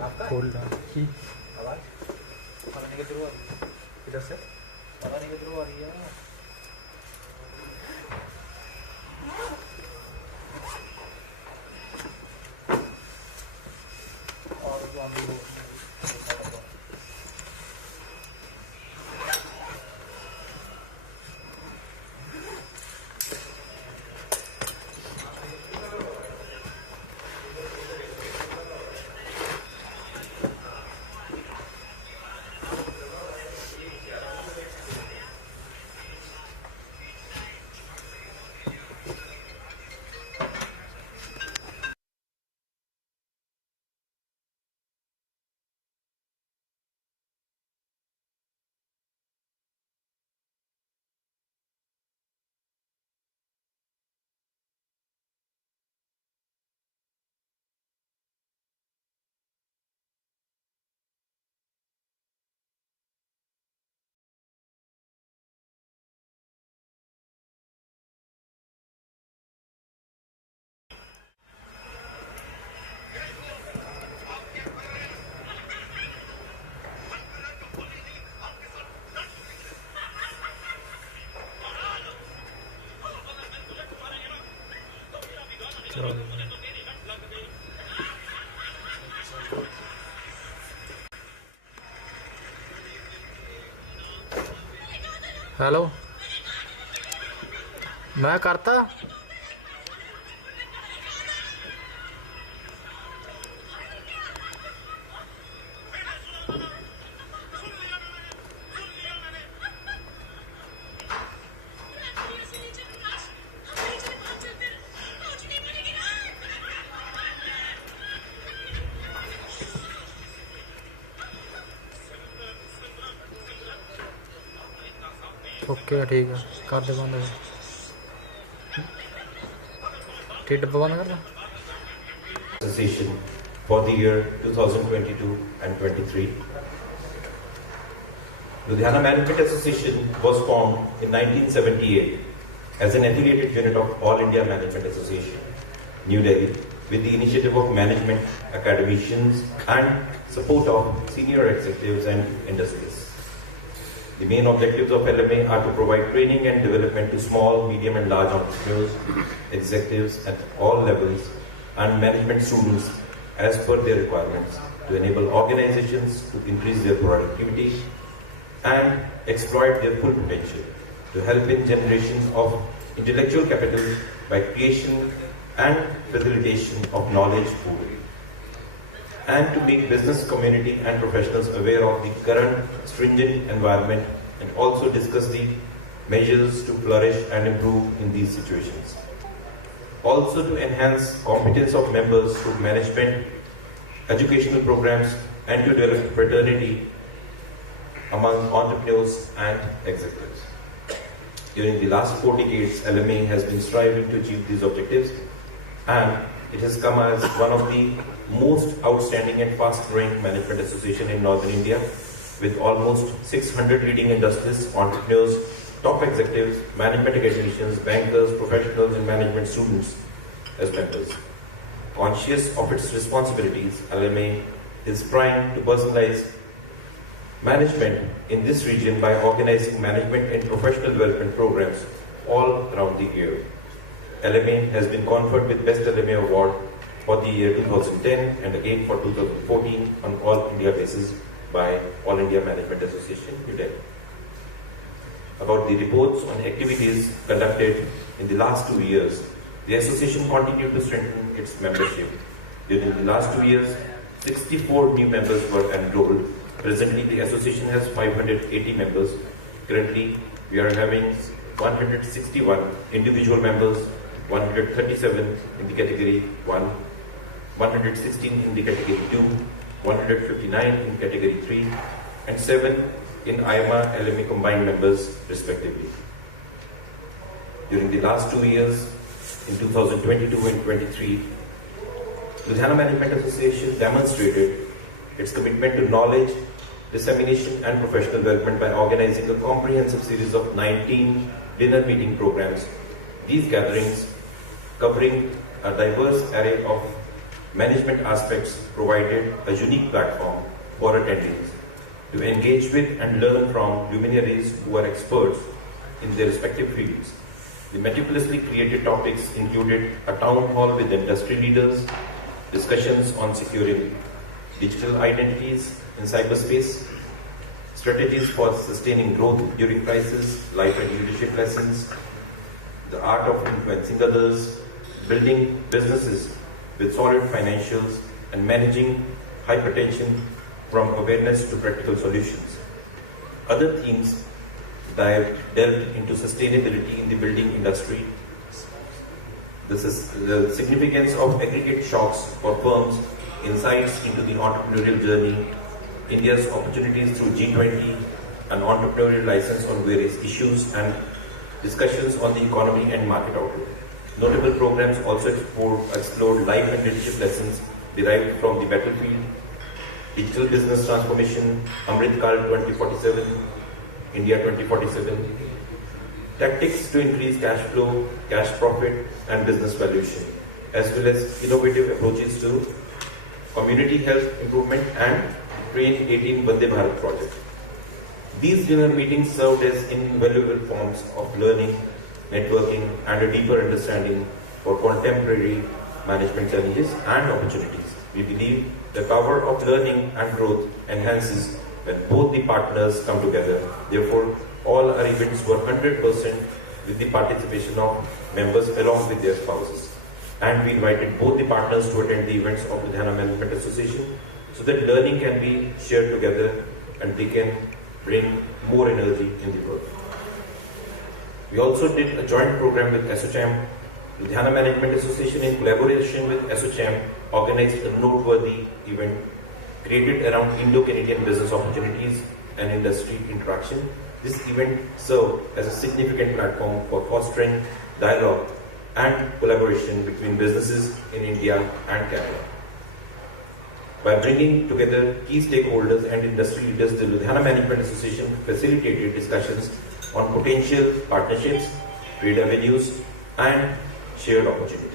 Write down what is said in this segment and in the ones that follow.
खोल रहा कि आवाज पता नहीं किधर इधर से पता नहीं किधर आ रही है। और जो हम लोग हेलो मैं करता ओके ठीक है कर दे बंद ठीक डब्बा बंद कर दो Association for the year 2022 and 23. Ludhiana Management Association was formed in 1978 as an affiliated unit of All India Management Association, New Delhi, with the initiative of management, academicians and support of senior executives and industries. The main objectives of LMA are to provide training and development to small, medium and large entrepreneurs, executives at all levels and management students as per their requirements to enable organizations to increase their productivity and exploit their full potential, to help in generation of intellectual capital by creation and facilitation of knowledge pool, and to make business community and professionals aware of the current stringent environment and also discuss the measures to flourish and improve in these situations. Also to enhance competence of members through management, educational programs and to develop fraternity among entrepreneurs and executives. During the last 4 decades, LMA has been striving to achieve these objectives and it has come as one of the most outstanding and fast-growing management association in Northern India, with almost 600 leading industries, entrepreneurs, top executives, management academicians, bankers, professionals and management students as members. Conscious of its responsibilities, LMA is trying to personalize management in this region by organizing management and professional development programs all around the year. LMA has been conferred with Best LMA Award for the year 2010 and again for 2014 on All India basis by All India Management Association, New Delhi. About the reports on activities conducted in the last 2 years, the association continued to strengthen its membership. During the last 2 years, 64 new members were enrolled. Presently, the association has 580 members. Currently, we are having 161 individual members, 137 in the category 1, 116 in the category 2, 159 in category 3, and 7 in IMA LMA combined members respectively. During the last 2 years, in 2022 and 23, Ludhiana Management Association demonstrated its commitment to knowledge, dissemination and professional development by organizing a comprehensive series of 19 dinner meeting programs. These gatherings covering a diverse array of management aspects provided a unique platform for attendees to engage with and learn from luminaries who are experts in their respective fields. The meticulously created topics included a town hall with industry leaders, discussions on securing digital identities in cyberspace, strategies for sustaining growth during crisis, life and leadership lessons, the art of influencing others, building businesses with solid financials, and managing hypertension from awareness to practical solutions. Other themes delved into sustainability in the building industry, the significance of aggregate shocks for firms, insights into the entrepreneurial journey, India's opportunities through G20, an entrepreneurial license on various issues, and discussions on the economy and market outlook. Notable programs also explored life and leadership lessons derived from the battlefield, digital business transformation, Amrit Kal 2047, India 2047, tactics to increase cash flow, cash profit, and business valuation, as well as innovative approaches to community health improvement and Train 18 Vande Bharat project. These dinner meetings served as invaluable forms of learning, networking, and a deeper understanding for contemporary management challenges and opportunities. We believe the power of learning and growth enhances when both the partners come together. Therefore, all our events were 100% with the participation of members along with their spouses. And we invited both the partners to attend the events of Ludhiana Management Association so that learning can be shared together and they can bring more energy in the work. We also did a joint program with ASSOCHAM. Ludhiana Management Association, in collaboration with ASSOCHAM, organized a noteworthy event created around Indo-Canadian business opportunities and industry interaction. This event served as a significant platform for fostering dialogue and collaboration between businesses in India and Canada. By bringing together key stakeholders and industry leaders, the Ludhiana Management Association facilitated discussions on potential partnerships, trade avenues, and shared opportunities.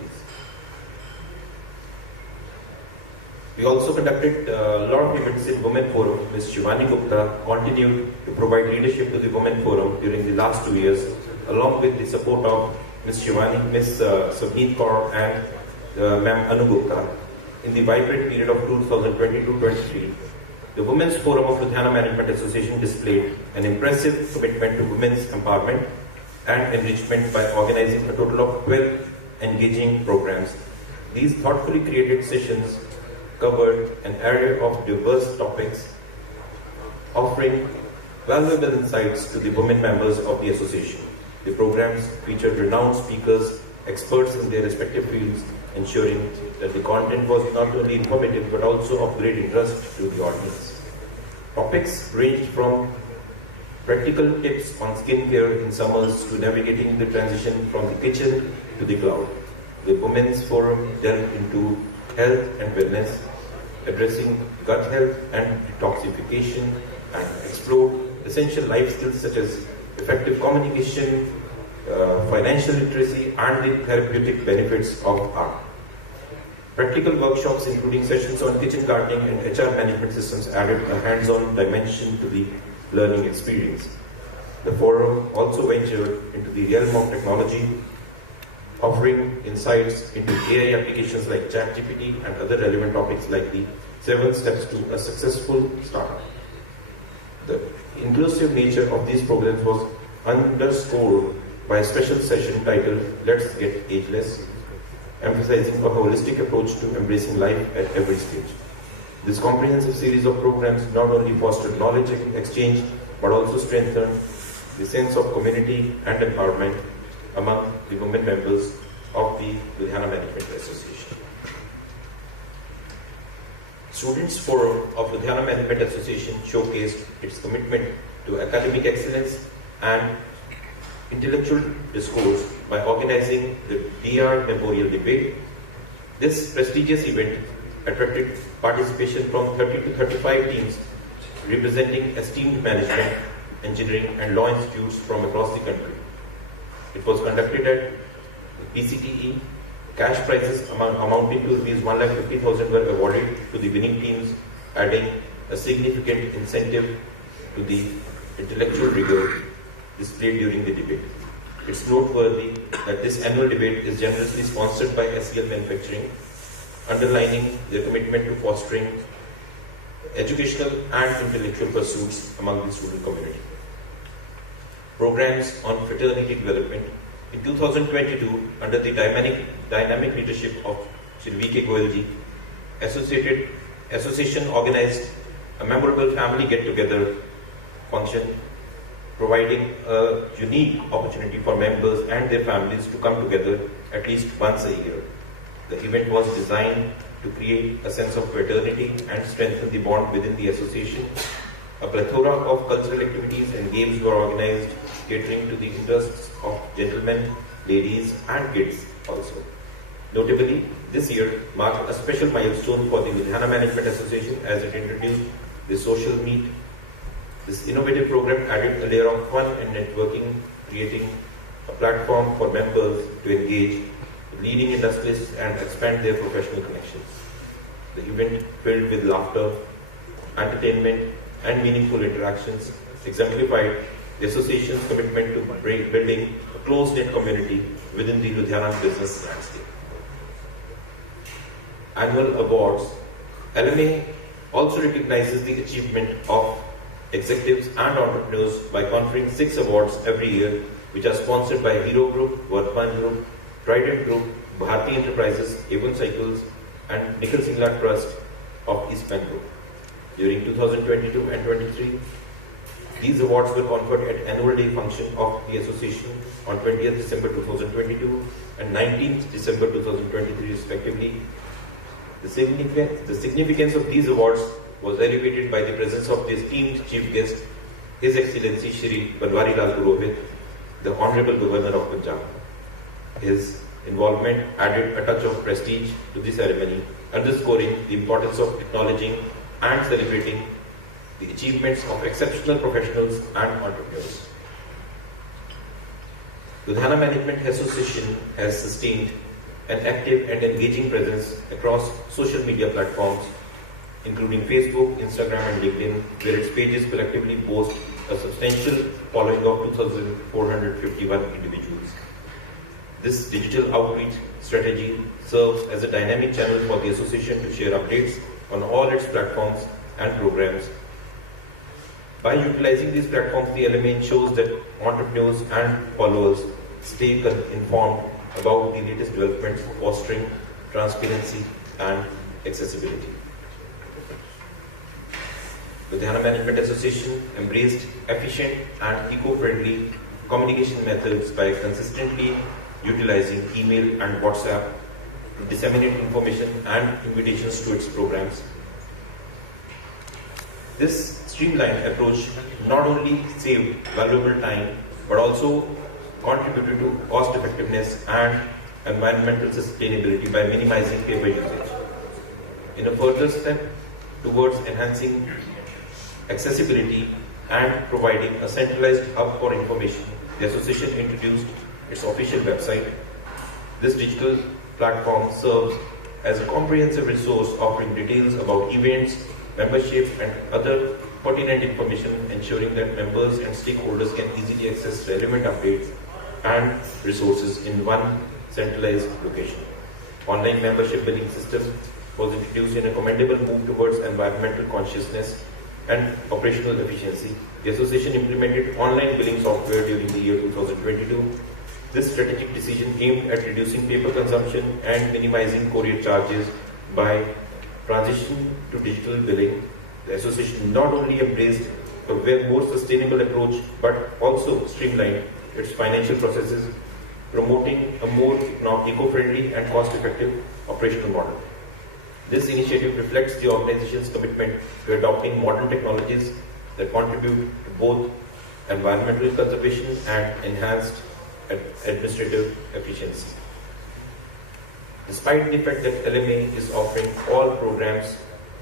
We also conducted a lot of events in Women Forum. Ms. Shivani Gupta continued to provide leadership to the Women Forum during the last 2 years, along with the support of Ms. Shivani, Ms. Sabneet Kaur, and Ma'am Anu Gupta. In the vibrant period of 2022-23, the Women's Forum of Ludhiana Management Association displayed an impressive commitment to women's empowerment and enrichment by organizing a total of 12 engaging programs. These thoughtfully created sessions covered an array of diverse topics, offering valuable insights to the women members of the association. The programs featured renowned speakers, experts in their respective fields, ensuring that the content was not only informative but also of great interest to the audience. Topics ranged from practical tips on skincare in summers to navigating the transition from the kitchen to the cloud. The Women's Forum delved into health and wellness, addressing gut health and detoxification, and explored essential life skills such as effective communication, financial literacy, and the therapeutic benefits of art. Practical workshops, including sessions on kitchen gardening and HR management systems, added a hands-on dimension to the learning experience. The forum also ventured into the realm of technology, offering insights into AI applications like ChatGPT and other relevant topics like the 7 steps to a successful startup. The inclusive nature of these programs was underscored by a special session titled Let's Get Ageless, emphasizing a holistic approach to embracing life at every stage. This comprehensive series of programs not only fostered knowledge exchange but also strengthened the sense of community and empowerment among the women members of the Ludhiana Management Association. Students Forum of Ludhiana Management Association showcased its commitment to academic excellence and intellectual discourse by organizing the DR Memorial Debate. This prestigious event attracted participation from 30 to 35 teams representing esteemed management, engineering, and law institutes from across the country. It was conducted at PCTE, Cash prizes amounting to rupees 1,50,000 were awarded to the winning teams, adding a significant incentive to the intellectual rigor displayed during the debate. It's noteworthy that this annual debate is generously sponsored by SEL Manufacturing, underlining their commitment to fostering educational and intellectual pursuits among the student community. Programs on fraternity development. In 2022, under the dynamic leadership of Shri V.K. Goyalji, Association organized a memorable family get-together function, providing a unique opportunity for members and their families to come together at least once a year. The event was designed to create a sense of fraternity and strengthen the bond within the association. A plethora of cultural activities and games were organized, catering to the interests of gentlemen, ladies, and kids also. Notably, this year marked a special milestone for the Ludhiana Management Association as it introduced the social meet. This innovative program added a layer of fun and networking, creating a platform for members to engage with leading industrialists and expand their professional connections. The event, filled with laughter, entertainment, and meaningful interactions, exemplified the association's commitment to building a close-knit community within the Ludhiana business landscape. Annual awards. LMA also recognizes the achievement of executives and entrepreneurs by conferring 6 awards every year, which are sponsored by Hero Group, Vardhan Group, Trident Group, Bharti Enterprises, Avon Cycles, and Nikhil Singla Trust of East Bengal. During 2022 and 23, these awards were conferred at annual day function of the association on 20th December 2022 and 19th December 2023 respectively. The significance of these awards was elevated by the presence of the esteemed chief guest, His Excellency Shri Banwari Lal Purohit, the Honorable Governor of Punjab. His involvement added a touch of prestige to the ceremony, underscoring the importance of acknowledging and celebrating the achievements of exceptional professionals and entrepreneurs. Ludhiana Management Association has sustained an active and engaging presence across social media platforms, including Facebook, Instagram, and LinkedIn, where its pages collectively boast a substantial following of 2,451 individuals. This digital outreach strategy serves as a dynamic channel for the association to share updates on all its platforms and programs. By utilizing these platforms, the LMA ensures that entrepreneurs and followers stay informed about the latest developments, fostering transparency and accessibility. The Ludhiana Management Association embraced efficient and eco-friendly communication methods by consistently utilizing email and WhatsApp to disseminate information and invitations to its programs. This streamlined approach not only saved valuable time but also contributed to cost effectiveness and environmental sustainability by minimizing paper usage. In a further step towards enhancing accessibility and providing a centralized hub for information, the association introduced its official website. This digital platform serves as a comprehensive resource offering details about events, membership, and other pertinent information, ensuring that members and stakeholders can easily access relevant updates and resources in one centralized location. Online membership billing system was introduced in a commendable move towards environmental consciousness and operational efficiency. The association implemented online billing software during the year 2022. This strategic decision aimed at reducing paper consumption and minimizing courier charges by transition to digital billing. The association not only embraced a more sustainable approach but also streamlined its financial processes, promoting a more eco-friendly and cost-effective operational model. This initiative reflects the organization's commitment to adopting modern technologies that contribute to both environmental conservation and enhanced administrative efficiency. Despite the fact that LMA is offering all programs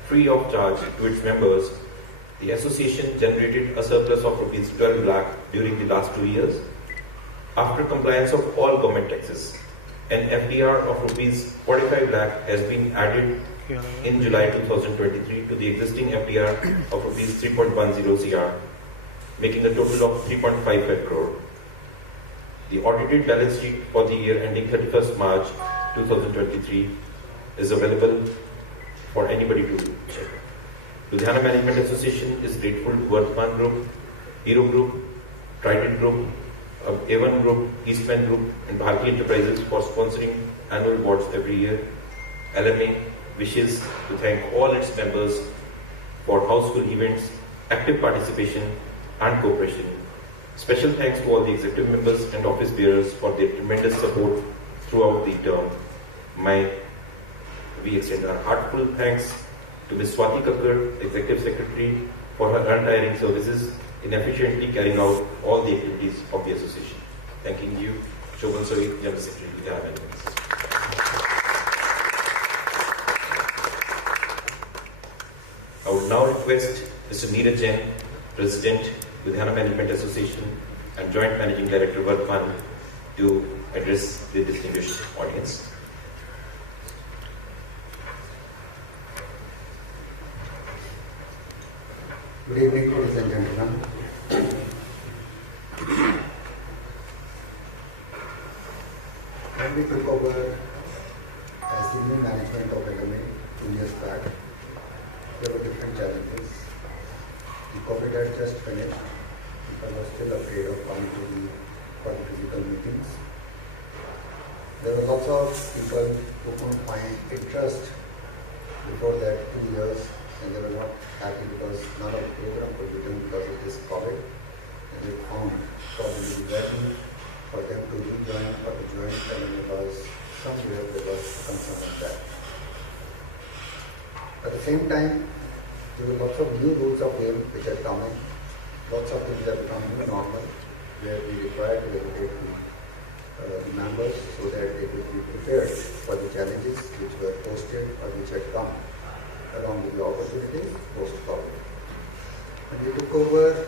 free of charge to its members, the association generated a surplus of Rs 12 lakh during the last 2 years. After compliance of all government taxes, An FDR of rupees 45 lakh has been added in July 2023 to the existing FDR of rupees 3.10 CR, making a total of 3.55 crore. The audited balance sheet for the year ending 31st March 2023 is available for anybody to check. Ludhiana Management Association is grateful to Worthman Group, Hero Group, Trident Group, A1 Group, Eastman Group, and Bharti Enterprises for sponsoring annual awards every year. LMA wishes to thank all its members for houseful events, active participation, and cooperation. Special thanks to all the executive members and office bearers for their tremendous support throughout the term. We extend our heartfelt thanks to Ms. Swati Kakkar, Executive Secretary, for her untiring services in efficiently carrying out all the activities of the association. Thanking you, Shobhan Sohi, General Secretary of the Management Association. I would now request Mr. Neeraj Jain, President, Ludhiana Management Association and Joint Managing Director, Worthman, to address the distinguished audience. Good evening, ladies and gentlemen. When we took over as the new management of LMA 2 years back, there were different challenges. The COVID had just finished. People were still afraid of coming for the physical meetings. There were lots of people who couldn't find interest before that 2 years, and they were not happy because none of the program could be done because of this COVID. And they found probably value for them to rejoin or to join them because somewhere there was a concern of that. At the same time, there were lots of new rules of game which had come in. Lots of things have become new normal, where we require to educate the members so that they could be prepared for the challenges which were posted or which had come along with the opportunities post-COVID. When we took over,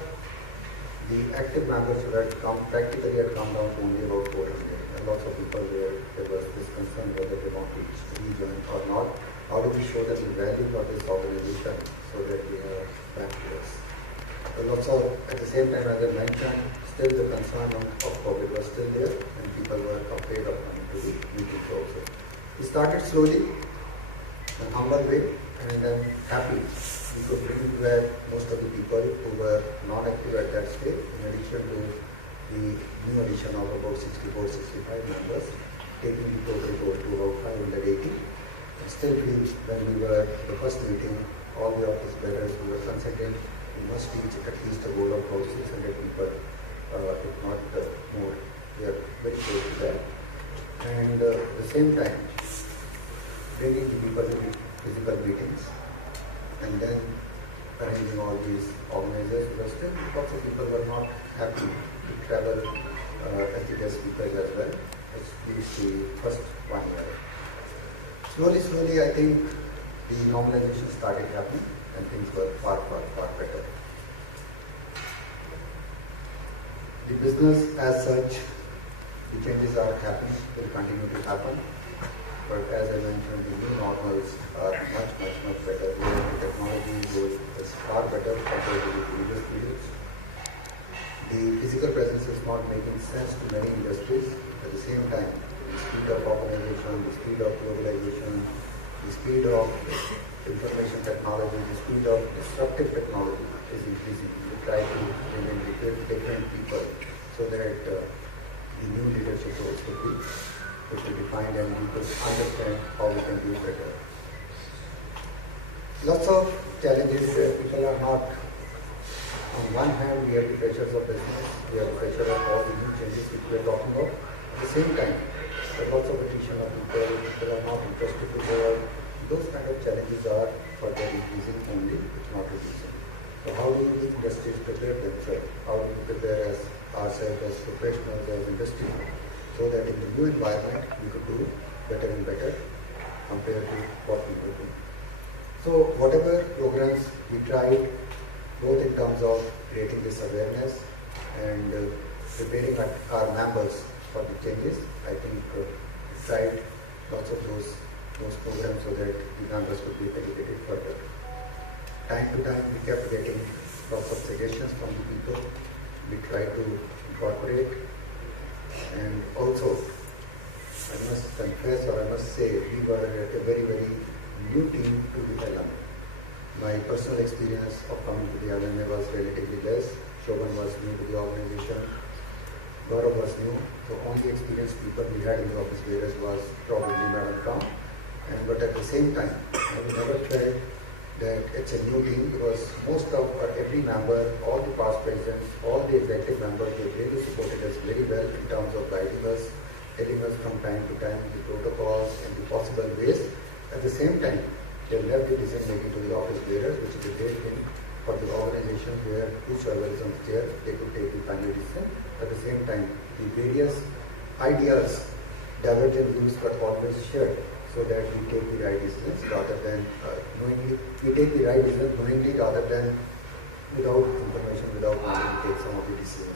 the active members who had come practically had come down to only about 400. And lots of people there was this concern whether they want to rejoin or not. How do we show them the value of this organization so that they are back to us? Lots of, at the same time, as I mentioned, still the concern of COVID was still there and people were afraid of coming to the meetings also. We started slowly, in a humble way, and I'm happy we could bring back most of the people who were non-active at that stage, in addition to the new addition of about 64, 65 members, taking the total to about 580. And still feel when we were at the first meeting, all the office bearers who were consulting, we must reach at least a goal of about 600 people, if not more. We are very close to that. And at the same time, bringing the people to the physical meetings and then arranging all these organizers, because still lots of people were not happy to travel as the guest speakers as well. It's the first 1 year. Slowly, I think the normalization started happening and things were far better. The business as such, the changes are happening, will continue to happen. But as I mentioned, the new normals are much better. The technology is far better compared to the previous periods. The physical presence is not making sense to many industries. At the same time, the speed of organization, the speed of globalization, the speed of information technology, the speed of disruptive technology is increasing. We try to bring in different people so that the new leadership roles could be defined and we could understand how we can do better. Lots of challenges where people are not. On one hand, we have the pressures of business, we have the pressure of all the new changes which we are talking about. At the same time, there are lots of attrition of people are not interested to go out. Those kind of challenges are further increasing only, it's not reducing. So how do the industries prepare themselves? How do we prepare ourselves as professionals, as industry, so that in the new environment we could do better and better compared to what we were doing. So whatever programs we tried, both in terms of creating this awareness and preparing our members for the changes, I think it's tried lots of those programs so that the members could be educated further. Time to time, we kept getting lots of suggestions from the people. We tried to incorporate, and also, I must confess or I must say, we were a very, very new team to the LMA. My personal experience of coming to the LMA was relatively less. Shoban was new to the organization. Gaurav was new. The only experienced people we had in the office bearers was probably Madam Kam. But at the same time, I never felt that it's a new team because most of every member, all the past presidents, all the executive members, they really supported us very well in terms of guiding us, telling us from time to time the protocols and the possible ways. At the same time, they left the decision making to the office bearers, which is a great thing for the organization where whosoever is on the chair, they could take the final decision. At the same time, the various ideas, divergent views were always shared so that we take the right decisions rather than knowingly. We take the right decisions knowingly rather than without information, without knowing we take some of the decisions.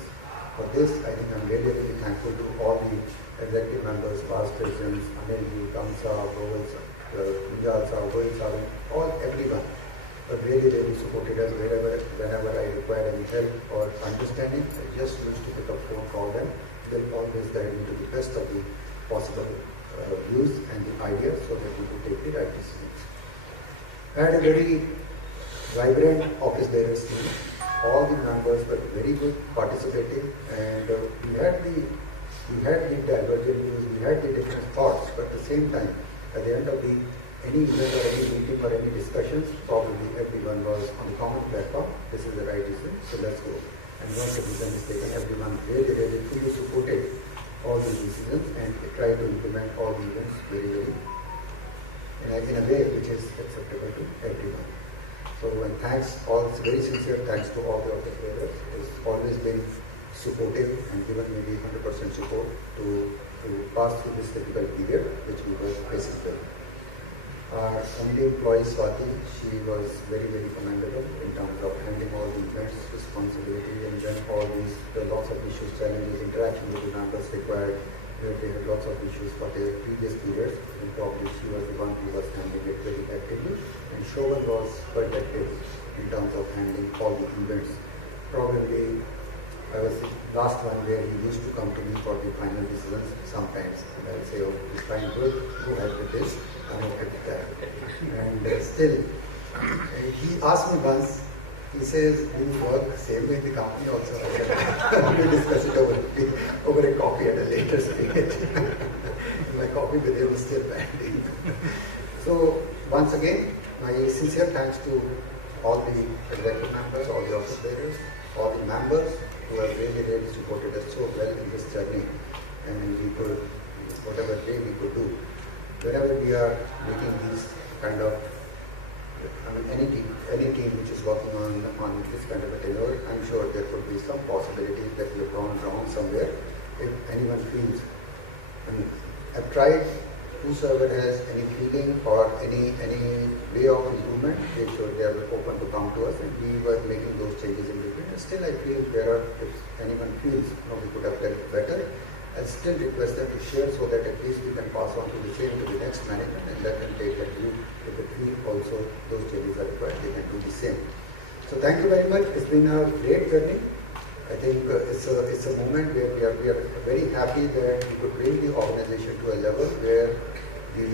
For this, I think I'm really, really thankful to all the executive members, past presidents, Anil, Kamsa, Govind, Punjal Saab, Govind Saab, all everyone really, really supported us whenever I required any help or understanding. I just used to pick up phone, call them. They'll always guide me to the best of the possible views and the ideas so that we could take the right decisions. I had a very vibrant office bearers team. All the members were very good, participating, and we had the divergent views, we had the different thoughts, but at the same time, at the end of any event or any meeting or any discussions, probably everyone was on the common platform. This is the right decision, so let's go. And once the decision is taken, everyone really, really fully supported all the decisions and tried to implement all the events very, very in a way which is acceptable to everyone. So, and thanks, very sincere thanks to all the office bearers. It's always been supportive and given me the 100% support to pass through this difficult period which we were facing with. Our only employee Swati, she was very, very commendable in terms of handling all the events, responsibility, and then all these, lots of issues, challenges, interaction with the members required, where they had lots of issues for their previous periods, and probably she was the one who was handling it very actively, and Shovan was quite active in terms of handling all the events. Probably I was the last one where he used to come to me for the final decisions sometimes, and I would say, oh, it's fine, good, go ahead with this, I'm okay with that. And still, he asked me once, he says, do you work same way in the company also? We discuss it over a coffee at a later stage. My coffee with him is still pending. So, once again, my sincere thanks to all the executive members, all the office bearers, all the members who have really, really supported us so well in this journey, and we could, whatever way we could do, wherever we are making these kind of, any team which is working on this kind of a tenure, I'm sure there could be some possibility that we have gone wrong somewhere. If anyone feels, I've tried, whosoever has any feeling or any way of improvement, they are open to come to us, and we were making those changes in between. And still, I feel if anyone feels we could have done it better, I still request them to share so that at least we can pass on to the same to the next management and let them take that view. If they feel also those changes are required, they can do the same. So thank you very much. It's been a great journey. I think it's a moment where we are very happy that we could bring the organization to a level where the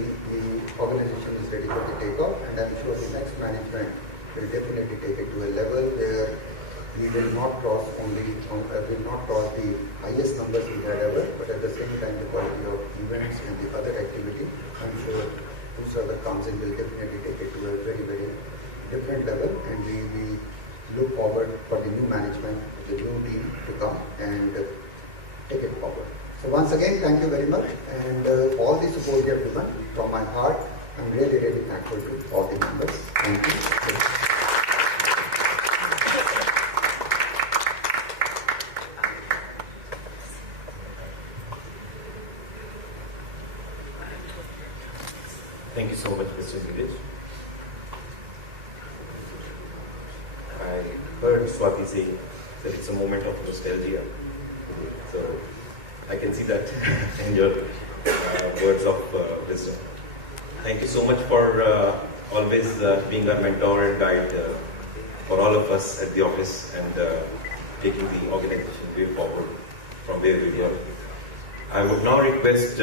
organization is ready for the takeoff, and I'm sure the next management will definitely take it to a level where we will not cross the highest numbers we had ever, but at the same time the quality of events and the other activity, I'm sure whosoever comes in will definitely take it to a very, very different level, and we look forward for the new management, the new team to come and take it forward. So once again, thank you very much, and all the support you have given from my heart, I'm really, really thankful to all the members. Thank you. Thank you so much, Mr. Neeraj. I heard Swati say that it's a moment of nostalgia. So I can see that in your words of wisdom. Thank you so much for always being our mentor and guide for all of us at the office and taking the organization way forward from where we were. I would now request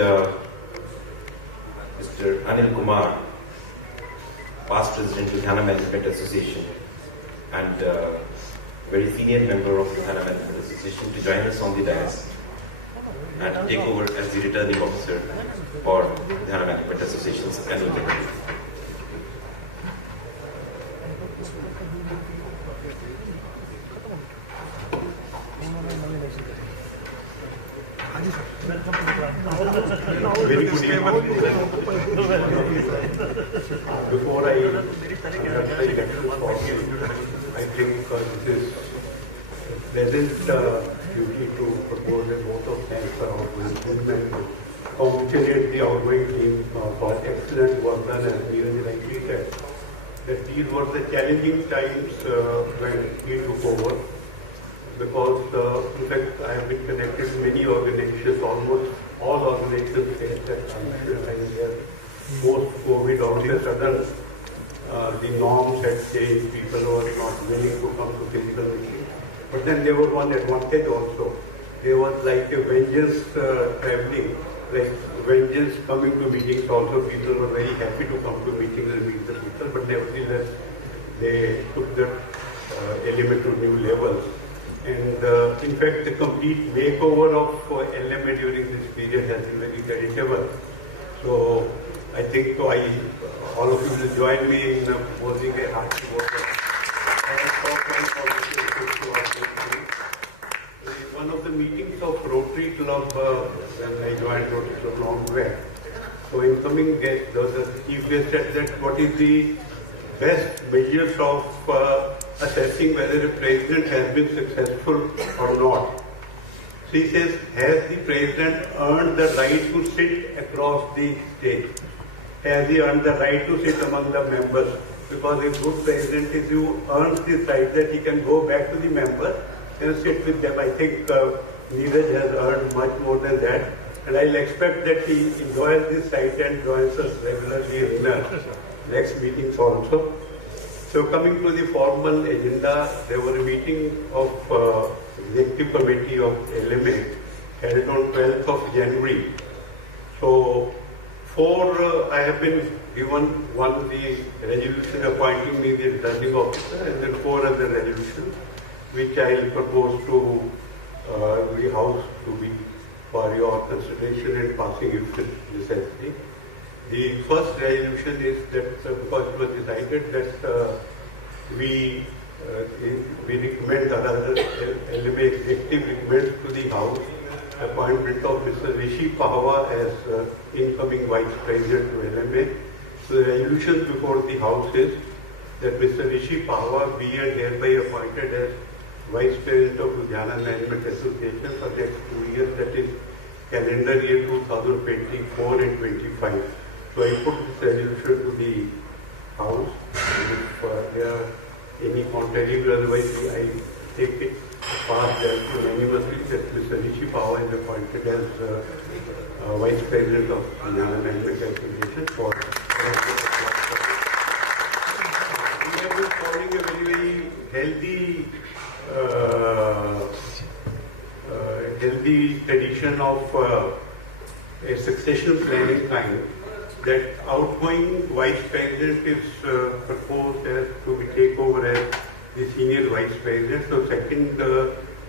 Mr. Anil Kumar, past President Ludhiana Management Association and very senior member of Ludhiana Management Association, to join us on the dais and take over as the returning officer for Ludhiana Management Association's annual meeting. Very good evening. Before I think this is pleasant duty to propose a vote of thanks for our improvement, congratulate the outgoing team for excellent work done, as Neeraj rightly said, that these were the challenging times when we took over. Because, in fact, I have been connected with many organizations, almost all organizations face that financial time here. Post-COVID, all of a sudden, the norms had changed, people were not willing to come to physical meetings. But then there was one advantage also. There was like a vengeance traveling, like vengeance coming to meetings also. People were very happy to come to meetings and meet the people, but nevertheless, they took that element to new levels. And in fact, the complete makeover of LMA during this period has been very creditable. So I think all of you will join me in posing a hearty vote. One of the meetings of Rotary Club, when I joined Rotary Club long back. So incoming guest, the chief guest said that what is the best measures of assessing whether a president has been successful or not. So he says, has the president earned the right to sit across the stage? Has he earned the right to sit among the members? Because a good president is who earns this right that he can go back to the members and sit with them. I think Neeraj has earned much more than that. And I'll expect that he enjoys this right and joins us regularly in next meetings also. So coming to the formal agenda, there was a meeting of Executive Committee of LMA held on 12th of January. So I have been given one, the resolution appointing me the returning officer, and then 4 other resolutions which I will propose to the House to be for your consideration and passing if necessary. The first resolution is that because it was decided that we recommend, rather LMA executive recommends to the House appointment of Mr. Rishi Pahwa as incoming Vice President to LMA. So the resolution before the House is that Mr. Rishi Pahwa be and hereby appointed as Vice President of Ludhiana Management Association for the next 2 years, that is calendar year 2024 and 25. So I put this resolution to the House, and if there are any contrary, otherwise I take it past that unanimously that Mr. Rishi Pahwa is appointed as Vice President of Ludhiana Management Association for. We have been following a very healthy tradition of a succession planning kind. That outgoing Vice President is proposed as to be take over as the senior Vice President. So second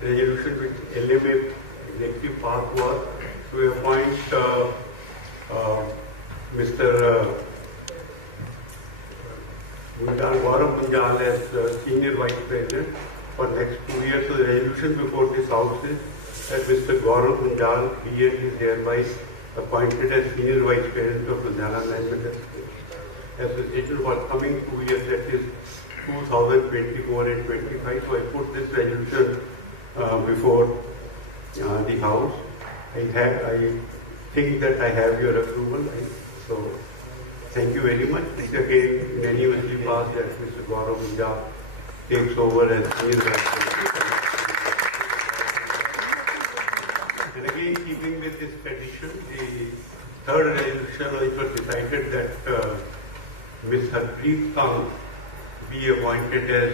resolution which LMA executive passed was to appoint Mr. Gaurav Munjal as senior Vice President for next 2 years. So the resolution before this House is that Mr. Gaurav Munjal be and is hereby appointed as Senior Vice President of Ludhiana Management Association for coming 2 years, that is 2024 and 25. So I put this resolution before the House. I think that I have your approval. So thank you very much. It's again unanimously passed that Mr. Gaurav Munjal takes over as Senior Vice President. And again, keeping with this tradition, the third resolution, it was decided that Ms. Harpreet Kaur be appointed as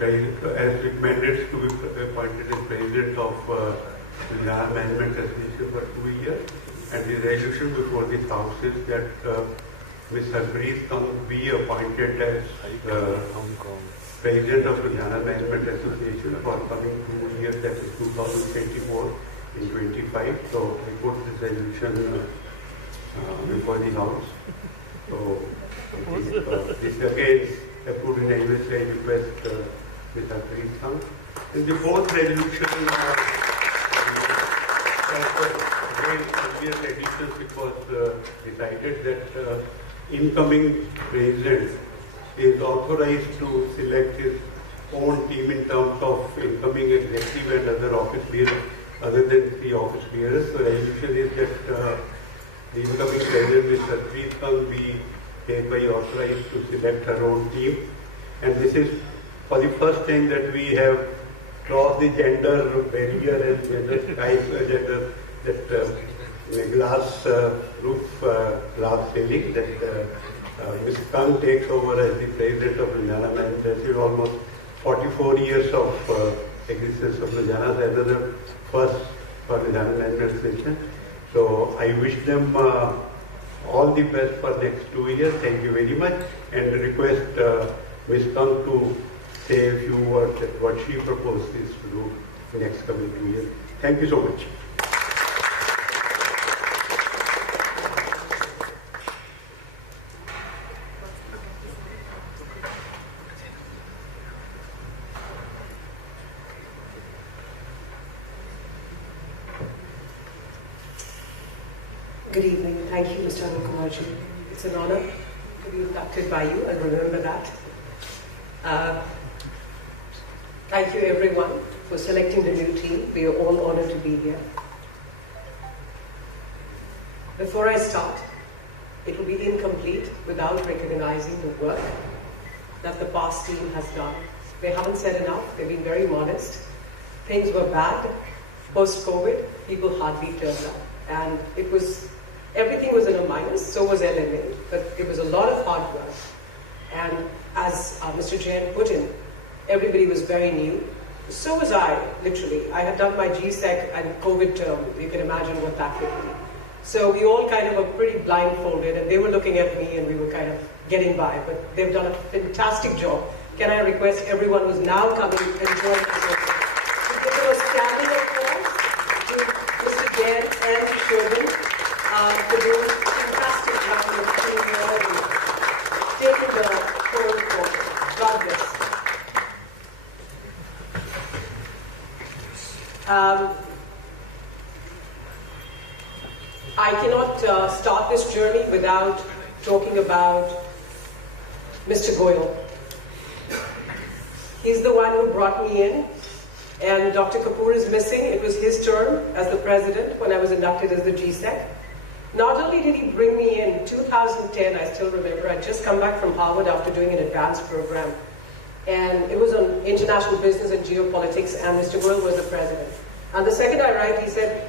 recommended to be appointed as President of Ludhiana Management Association for 2 years. And the resolution before this House is that Ms. Harpreet Kaur be appointed as President of Ludhiana Management Association for coming 2 years, that is 2024 and 25. So I put this resolution before the House. So this again approved in English. I request Ms. Harpreet Kaur. And the fourth resolution, again, earlier editions, it was decided that incoming president is authorized to select his own team in terms of incoming executive and other office bearers, other than the office bearers. So the resolution is that the incoming president, Ms. Harpreet Kaur, be hereby authorized to select her own team. And this is for the first time that we have crossed the gender barrier and gender type, glass roof, glass ceiling, that Ms. Kang takes over as the president of Ludhiana Management Association. Almost 44 years of existence of Ludhiana, another first for Ludhiana Management Association. So I wish them all the best for next 2 years. Thank you very much, and request Ms. Kang to say a few words at what she proposes to do in the next coming 2 years. Thank you so much. Good evening. Thank you, Mr. Anukumarji. It's an honor to be inducted by you. I'll remember that. Thank you, everyone, for selecting the new team. We are all honored to be here. Before I start, it will be incomplete without recognizing the work that the past team has done. They haven't said enough. They've been very modest. Things were bad. Post-COVID, people hardly turned up. And everything was in a minus, so was LMA, but it was a lot of hard work. And as Mr. Jain put in, everybody was very new. So was I, literally. I had done my GSEC and COVID term. You can imagine what that would be. So we all kind of were pretty blindfolded, and they were looking at me, and we were kind of getting by. But they've done a fantastic job. Can I request everyone who's now coming and joining us to give them a standing applause to Mr. Jain and Shobhan for doing a fantastic job of taking the forward forward. God bless. I cannot start this journey without talking about Mr. Goyal. He's the one who brought me in, and Dr. Kapoor is missing. It was his term as the president when I was inducted as the GSEC. Not only did he bring me in 2010, I still remember, I'd just come back from Harvard after doing an advanced program. And it was on international business and geopolitics, and Mr. Goyal was the president. And the second I arrived, he said,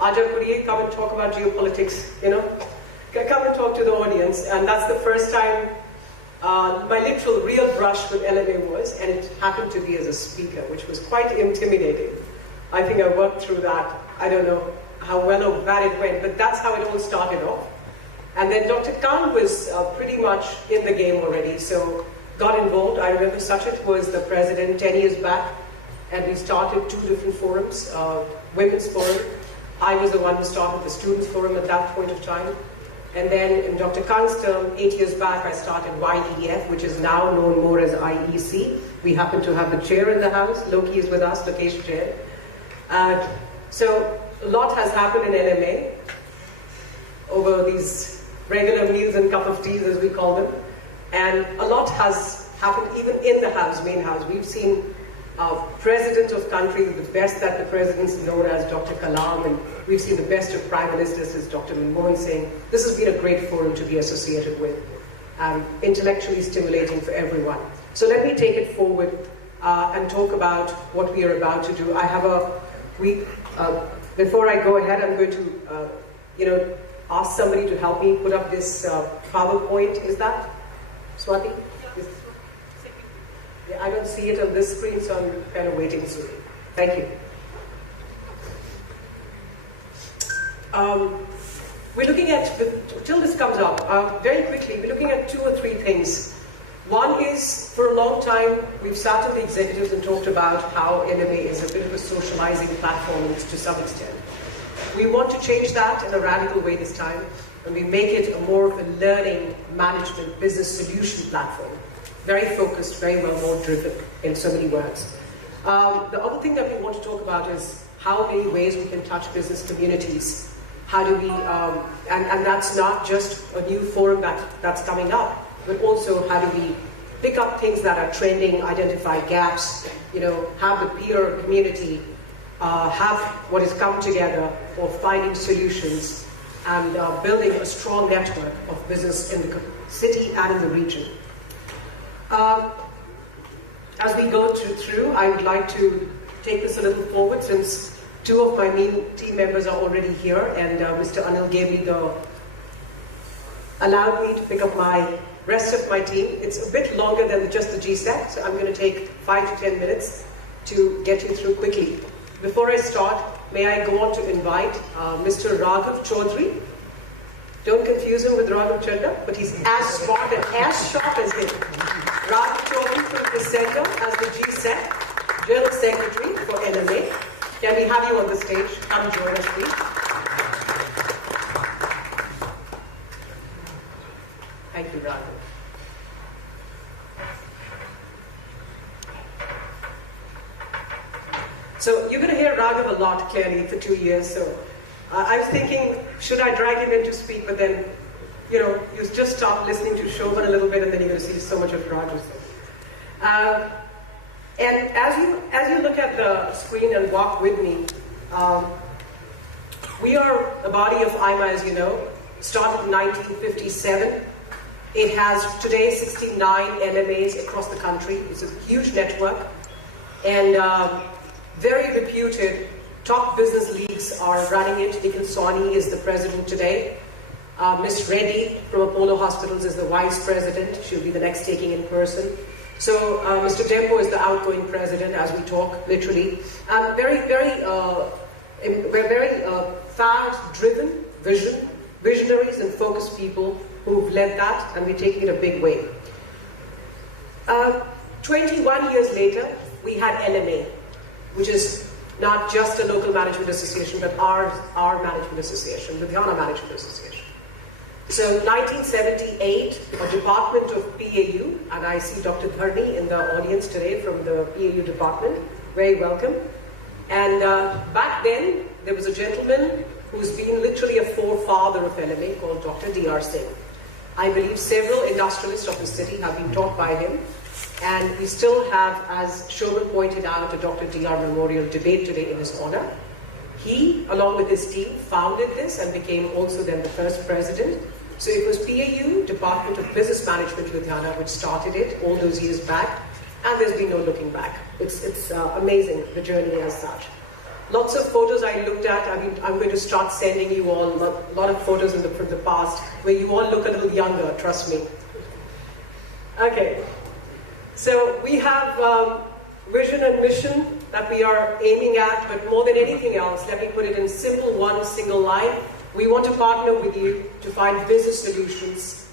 Aja Kuriye, come and talk about geopolitics, come and talk to the audience. And that's the first time my literal real brush with LMA was, and it happened to be as a speaker, which was quite intimidating. I think I worked through that. I don't know how well or bad it went, but that's how it all started off. And then Dr. Khan was pretty much in the game already, so got involved. I remember Sachit was the president 10 years back, and we started 2 different forums, Women's Forum. I was the one who started the Students' Forum at that point of time. And then in Dr. Khan's term, 8 years back, I started YEF, which is now known more as IEC. We happen to have the chair in the house. Loki is with us, Lokesh Chair. So a lot has happened in LMA over these regular meals and cup of teas, as we call them. And a lot has happened even in the house, main house. We've seen president of country, the best that the president's known as Dr. Kalam, and we've seen the best of prime ministers as Dr. Manmohan Singh. This has been a great forum to be associated with, intellectually stimulating for everyone. So let me take it forward and talk about what we are about to do. I have before I go ahead, I'm going to ask somebody to help me put up this PowerPoint. Is that Swati? Yeah, I don't see it on this screen, so I'm kind of waiting soon. Thank you. We're looking at, till this comes up, very quickly, we're looking at 2 or 3 things. One is, for a long time, we've sat in the executives and talked about how NMA is a bit of a socializing platform to some extent. We want to change that in a radical way this time, and we make it more of a learning, management, business solution platform. Very focused, very well more driven in so many words. The other thing that we want to talk about is how many ways we can touch business communities. How do we, and that's not just a new forum that's coming up, but also how do we pick up things that are trending, identify gaps, have the peer community, have what has come together for finding solutions and building a strong network of business in the city and in the region. As we go through, I would like to take this a little forward since 2 of my main team members are already here, and Mr. Anil gave me allowed me to pick up my rest of my team. It's a bit longer than just the GSEC, so I'm going to take 5 to 10 minutes to get you through quickly. Before I start, may I go on to invite Mr. Raghav Chaudhary. Don't confuse him with Raghav Chadda, but he's as smart and as sharp as him. Raghav Chaudhary from the center as the GSEC, General Secretary for NMA. Can we have you on the stage? Come join us, please. Thank you, Raghav. So you're going to hear Raghav a lot, clearly, for 2 years. So I was thinking, should I drag him in to speak? But then, you just stop listening to Shobhan a little bit, and then you're going to see so much of Raghav. And as you look at the screen and walk with me, we are a body of IMA, as you know, started in 1957. It has today 69 LMAs across the country. It's a huge network, and very reputed top business leagues are running it. Nikhil Sawhney is the president today. Miss Reddy from Apollo Hospitals is the vice president. She'll be the next taking in person. So Mr. Dembo is the outgoing president as we talk, literally. And we're very fast-driven visionaries and focused people who've led that, and we're taking it a big way. 21 years later, we had LMA, which is not just a local management association, but our management association, Ludhiana Management Association. So 1978, a department of PAU, and I see Dr. Dharni in the audience today from the PAU department, very welcome. And back then, there was a gentleman who's been literally a forefather of LMA called Dr. D.R. Singh. I believe several industrialists of the city have been taught by him, and we still have, as Shobhan pointed out, a Dr. D.R. Memorial debate today in his honor. He, along with his team, founded this and became also then the first president. So it was PAU, Department of Business Management Ludhiana, which started it all those years back, and there's been no looking back. It's amazing, the journey as such. Lots of photos I looked at. I mean, I'm going to start sending you all a lot of photos from the past where you all look a little younger, trust me. Okay, so we have vision and mission that we are aiming at, but more than anything else, let me put it in one single line. We want to partner with you to find business solutions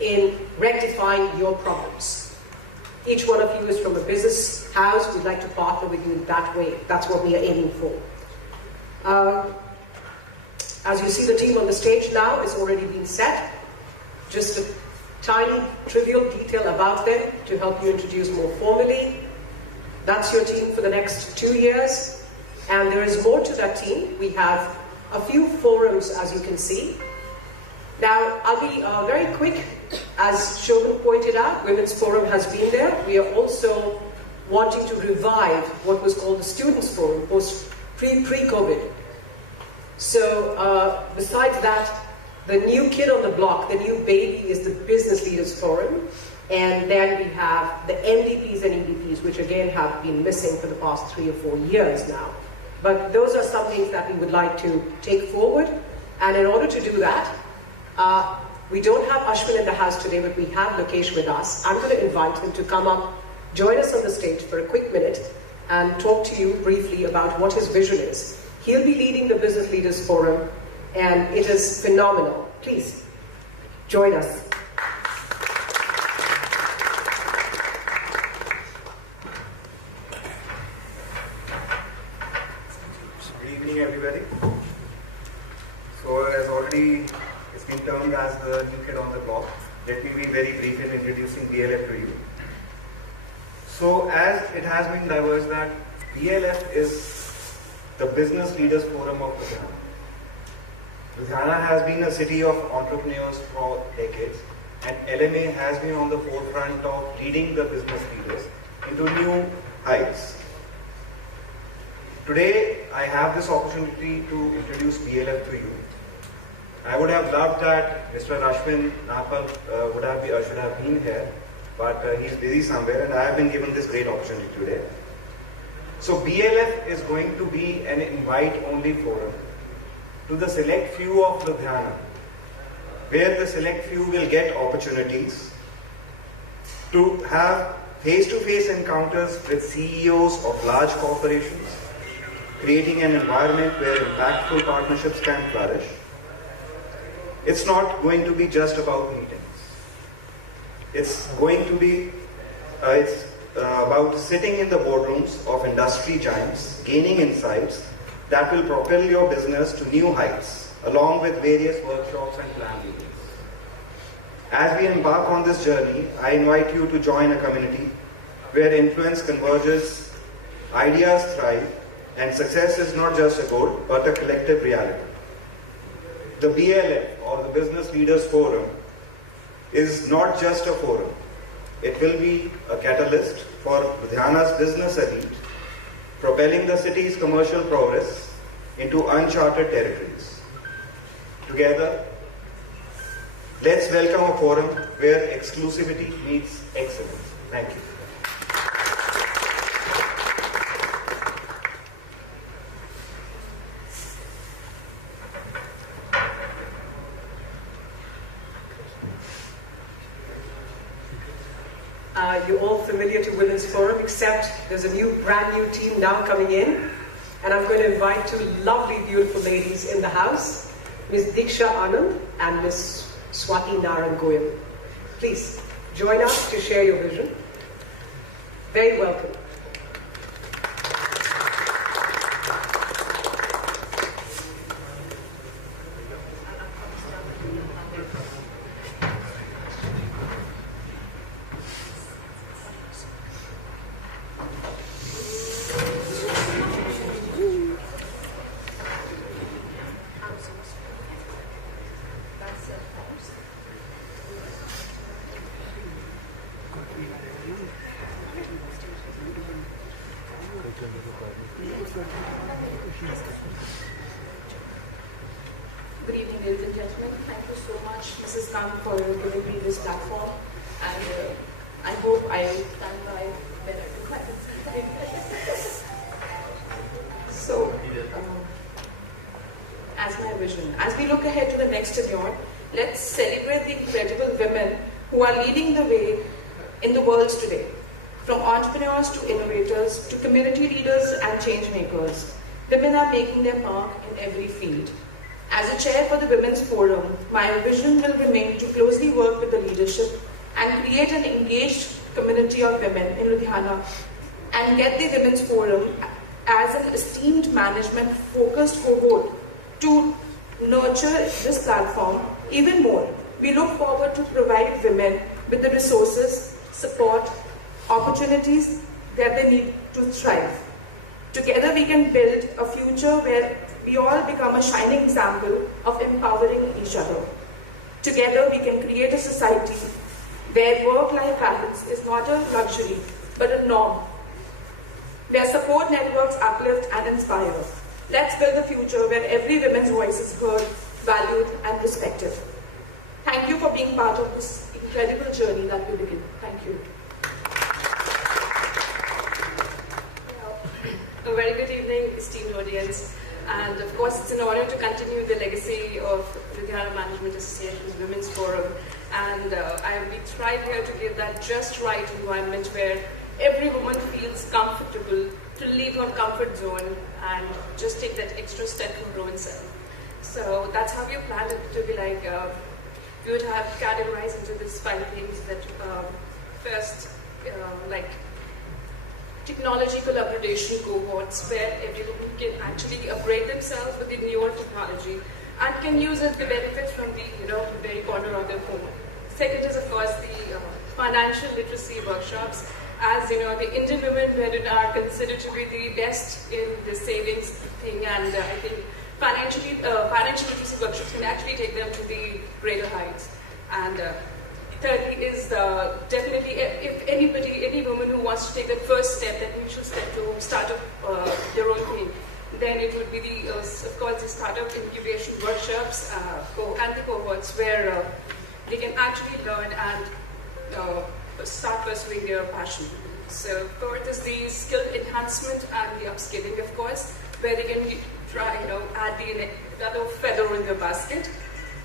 in rectifying your problems. Each one of you is from a business house. We'd like to partner with you in that way. That's what we are aiming for. As you see the team on the stage now, it's already been set. Just a tiny, trivial detail about them to help you introduce more formally. That's your team for the next 2 years. And there is more to that team. We have a few forums, as you can see. Now, I'll be very quick. As Shobhan pointed out, Women's Forum has been there. We are also wanting to revive what was called the Students' Forum, pre-COVID. So, besides that, the new kid on the block, the new baby, is the Business Leaders Forum. And then we have the MDPs and EDPs, which again have been missing for the past 3 or 4 years now. But those are some things that we would like to take forward. And in order to do that, we don't have Ashwin in the house today, but we have Lokesh with us. I'm going to invite him to come up, join us on the stage for a quick minute, and talk to you briefly about what his vision is. He'll be leading the Business Leaders Forum, and it is phenomenal. Please, join us. Good evening, everybody. So, as already it's been termed as the new kid on the block, let me be very brief in introducing BLF to you. So, as it has been diverged that BLF is the Business Leaders Forum of Ludhiana. Ludhiana has been a city of entrepreneurs for decades, and LMA has been on the forefront of leading the business leaders into new heights. Today, I have this opportunity to introduce BLF to you. I would have loved that Mr. Ashwin Napal should have been here, but he's busy somewhere, and I have been given this great opportunity today. So BLF is going to be an invite-only forum to the select few of Ludhiana, where the select few will get opportunities to have face-to-face encounters with CEOs of large corporations, creating an environment where impactful partnerships can flourish. It's not going to be just about meetings. It's going to be about sitting in the boardrooms of industry giants, gaining insights that will propel your business to new heights, along with various workshops and plan meetings. As we embark on this journey, I invite you to join a community where influence converges, ideas thrive, and success is not just a goal, but a collective reality. The BLF, or the Business Leaders Forum, is not just a forum. It will be a catalyst for Ludhiana's business elite, propelling the city's commercial progress into uncharted territories. Together, let's welcome a forum where exclusivity meets excellence. Thank you. You're all familiar to Women's Forum, except there's a brand new team now coming in. And I'm going to invite two lovely, beautiful ladies in the house, Ms. Diksha Anand and Ms. Swati Naran Goyal. Please join us to share your vision. Very welcome. Good evening, ladies and gentlemen. Thank you so much, Mrs. Khan, for giving me this platform. And I hope I stand by better requirements. So, as my vision, as we look ahead to the next tenure, let's celebrate the incredible women who are leading the way in the world today. From entrepreneurs to innovators to community leaders and change makers, women are making their mark in every field. As a chair for the Women's Forum, my vision will remain to closely work with the leadership and create an engaged community of women in Ludhiana and get the Women's Forum as an esteemed management-focused cohort to nurture this platform even more. We look forward to provide women with the resources, support, opportunities that they need to thrive. Together we can build a future where we all become a shining example of empowering each other. Together we can create a society where work-life balance is not a luxury but a norm, where support networks uplift and inspire. Let's build a future where every woman's voice is heard, valued and respected. Thank you for being part of this incredible journey that we begin. Thank you. A very good evening, esteemed audience. And of course, it's an honor to continue the legacy of Ludhiana Management Association's Women's Forum, and we thrive here to give that just right environment where every woman feels comfortable to leave her comfort zone and just take that extra step to grow herself. So that's how we planned it to be like. We would have categorized into these 5 things that first, like technology collaboration cohorts where everyone can actually upgrade themselves with the newer technology and can use it the benefits from the very corner of their home. Second is of course the financial literacy workshops. As you know, the Indian women are considered to be the best in the savings thing, and I think financial literacy workshops can actually take them to the greater heights. And thirdly is definitely if any woman who wants to take that first step, that initial step to start up their own thing, then it would be of course the startup incubation workshops and the cohorts where they can actually learn and start pursuing their passion. So fourth is the skill enhancement and the upskilling, of course, where they can try, add the other feather in their basket.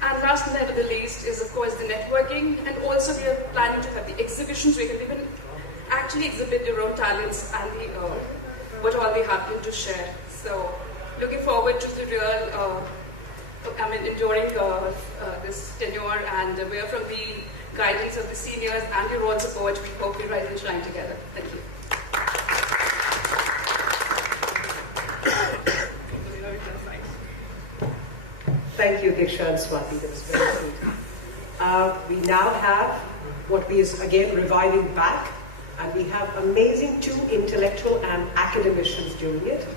And last but not the least is, of course, the networking. And also we are planning to have the exhibitions where they can actually exhibit their own talents and what all they have to share. So looking forward to the real, enduring this tenure, and we're from the guidance of the seniors and your own support. We hope we rise and shine together. Thank you. Thank you, Diksha and Swati. That was very good. We now have what we is again reviving back, and we have amazing 2 intellectual and academicians doing it.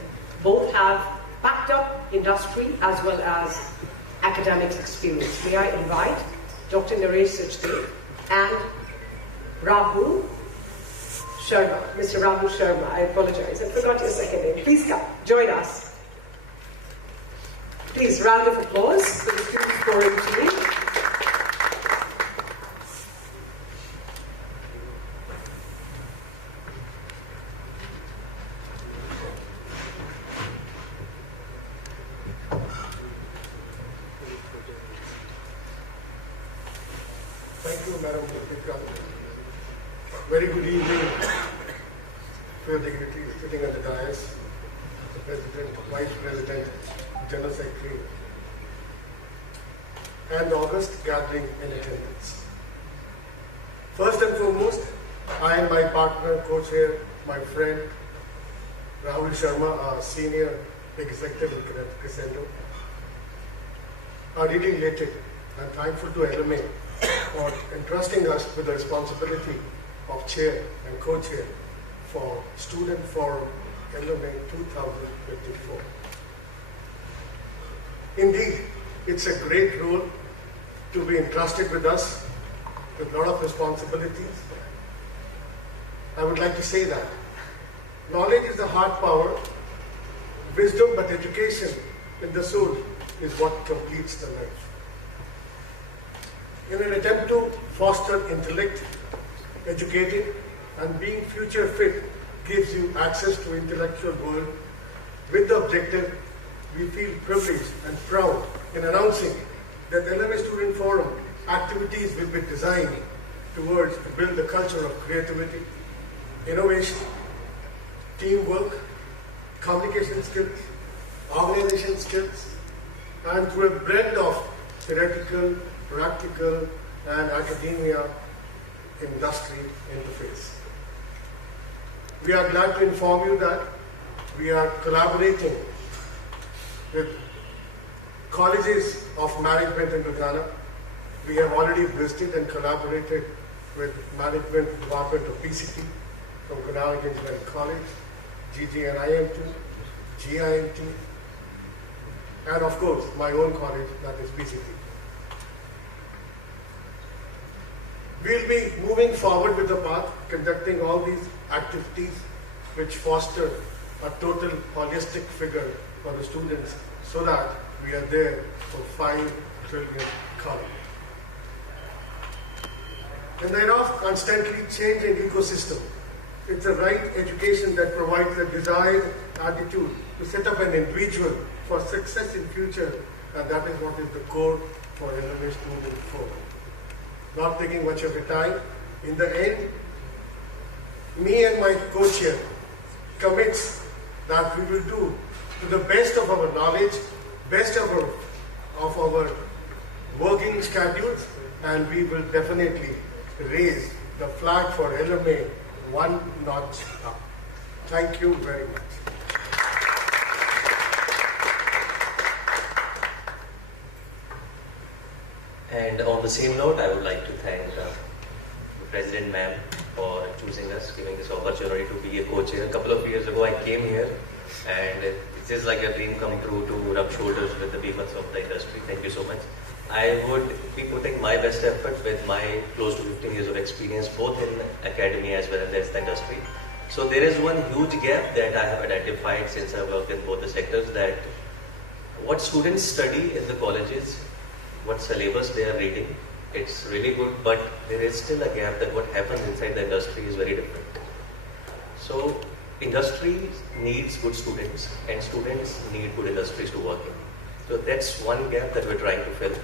Both have backed up industry as well as academics experience. May I invite Dr. Naresh Sachdev and Rahul Sharma. Mr. Rahul Sharma, I apologize, I forgot your second name. Please come, join us. Please, round of applause for the Student Forum team. Thank you, Madam Speaker. Very good evening to your dignitaries sitting at the dais, the President, Vice President, General Secretary, and the august gathering in attendance. First and foremost, I and my partner, co-chair, my friend, Rahul Sharma, our senior executive in Crescendo, are really elated and thankful to LMA for entrusting us with the responsibility of chair and co-chair for Student Forum LMA 2024. Indeed, it's a great role to be entrusted with us with a lot of responsibilities. I would like to say that knowledge is the hard power, wisdom but education in the soul is what completes the life. In an attempt to foster intellect, educating and being future fit gives you access to intellectual world. With the objective, we feel privileged and proud in announcing that LMA Student Forum activities will be designed towards to build a culture of creativity, innovation, teamwork, communication skills, organization skills, and through a blend of theoretical, practical, and academia industry interface. We are glad to inform you that we are collaborating with colleges of management in Ludhiana. We have already visited and collaborated with Management Department of PCT from Karnataka Engineering College, GGNIM2, GIMT, and of course my own college, that is PCT. We'll be moving forward with the path, conducting all these activities which foster a total holistic figure for the students so that we are there for 5 trillion economy. In the era of constantly changing ecosystem, it's the right education that provides the desired attitude to set up an individual for success in future and that is what is the core for LMS moving forward. Not taking much of your time, in the end, me and my co-chair commits that we will do to the best of our knowledge, best of our working schedules, and we will definitely raise the flag for LMA one notch up. Thank you very much. And on the same note, I would like to thank the President Ma'am for choosing us, giving this opportunity to be a co-chair. A couple of years ago, I came here, and it is like a dream come true to rub shoulders with the behemoths of the industry. Thank you so much. I would be putting my best effort with my close to 15 years of experience, both in academy as well as the industry. So there is one huge gap that I have identified since I worked in both the sectors, that what students study in the colleges, what syllabus they are reading, it's really good, but there is still a gap that what happens inside the industry is very different. So industry needs good students, and students need good industries to work in. So that's one gap that we're trying to fill.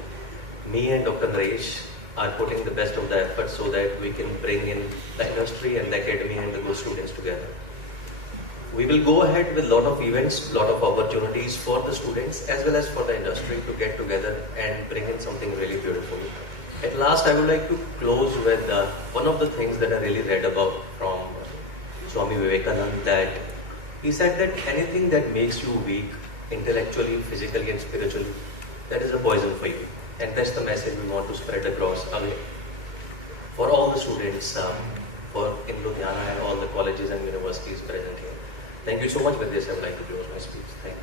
Me and Dr. Naresh are putting the best of the effort so that we can bring in the industry and the academy and the good students together. We will go ahead with a lot of events, lot of opportunities for the students as well as for the industry to get together and bring in something really beautiful. At last, I would like to close with one of the things that I really read about from Swami Vivekananda, that he said that anything that makes you weak intellectually, physically and spiritually, that is a poison for you. And that's the message we want to spread across for all the students in Ludhiana and all the colleges and universities present here. Thank you so much. With this, I would like to close my speech. Thank you.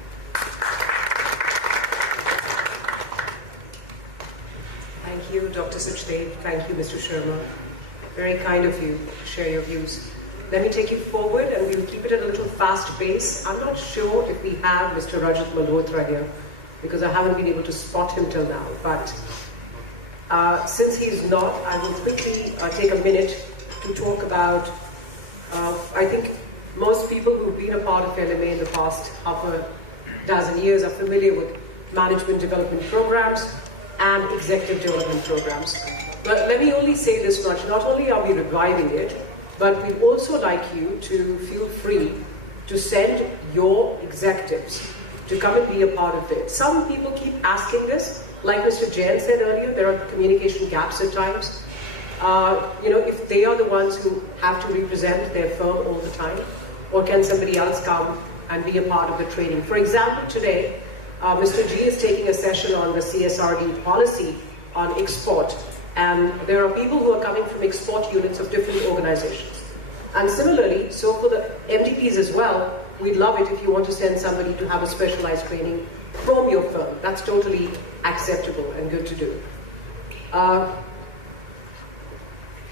Thank you, Dr. Suchdev. Thank you, Mr. Sharma. Very kind of you to share your views. Let me take you forward, and we'll keep it at a little fast pace. I'm not sure if we have Mr. Rajat Malhotra here, because I haven't been able to spot him till now. But since he's not, I will quickly take a minute to talk about, I think most people who've been a part of LMA in the past half a dozen years are familiar with management development programs and executive development programs. But let me only say this much, not only are we reviving it, but we'd also like you to feel free to send your executives to come and be a part of it. Some people keep asking this, like Mr. Jain said earlier, there are communication gaps at times. If they are the ones who have to represent their firm all the time, or can somebody else come and be a part of the training? For example, today, Mr. G is taking a session on the CSRD policy on export, and there are people who are coming from export units of different organizations. And similarly, so for the MDPs as well, we'd love it if you want to send somebody to have a specialized training from your firm. That's totally acceptable and good to do.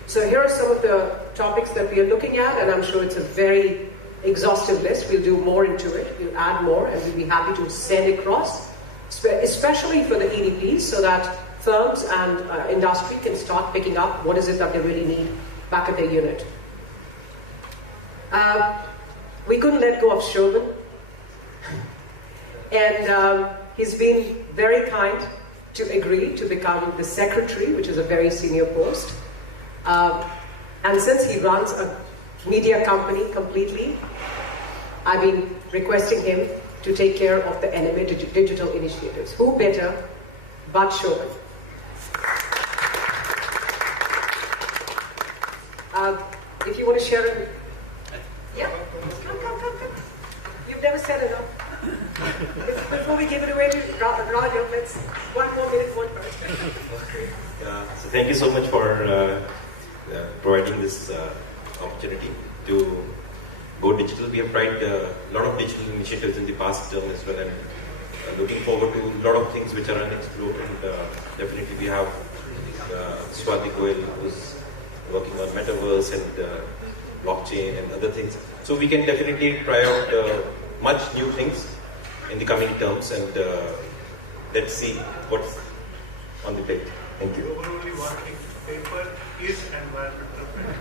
So here are some of the topics that we are looking at, and I'm sure it's a very exhaustive list. We'll do more into it, we'll add more, and we'll be happy to send across, especially for the EDPs, so that firms and industry can start picking up what is it that they really need back at their unit. We couldn't let go of Shobhan, and he's been very kind to agree to become the secretary, which is a very senior post. And since he runs a media company completely, I've been requesting him to take care of the NMA digital initiatives. Who better but Shobhan? If you want to share it, yeah, come. You've never said enough. Before we give it away to Raja, let's 1 more minute, one person. So thank you so much for providing this opportunity to go digital. We have tried a lot of digital initiatives in the past term as well, and looking forward to a lot of things which are unexplored. And definitely we have Swati Goel, who's working on metaverse and blockchain and other things. So we can definitely try out much new things in the coming terms, and let's see what's on the plate. Thank you. Overall working paper is environmental friendly.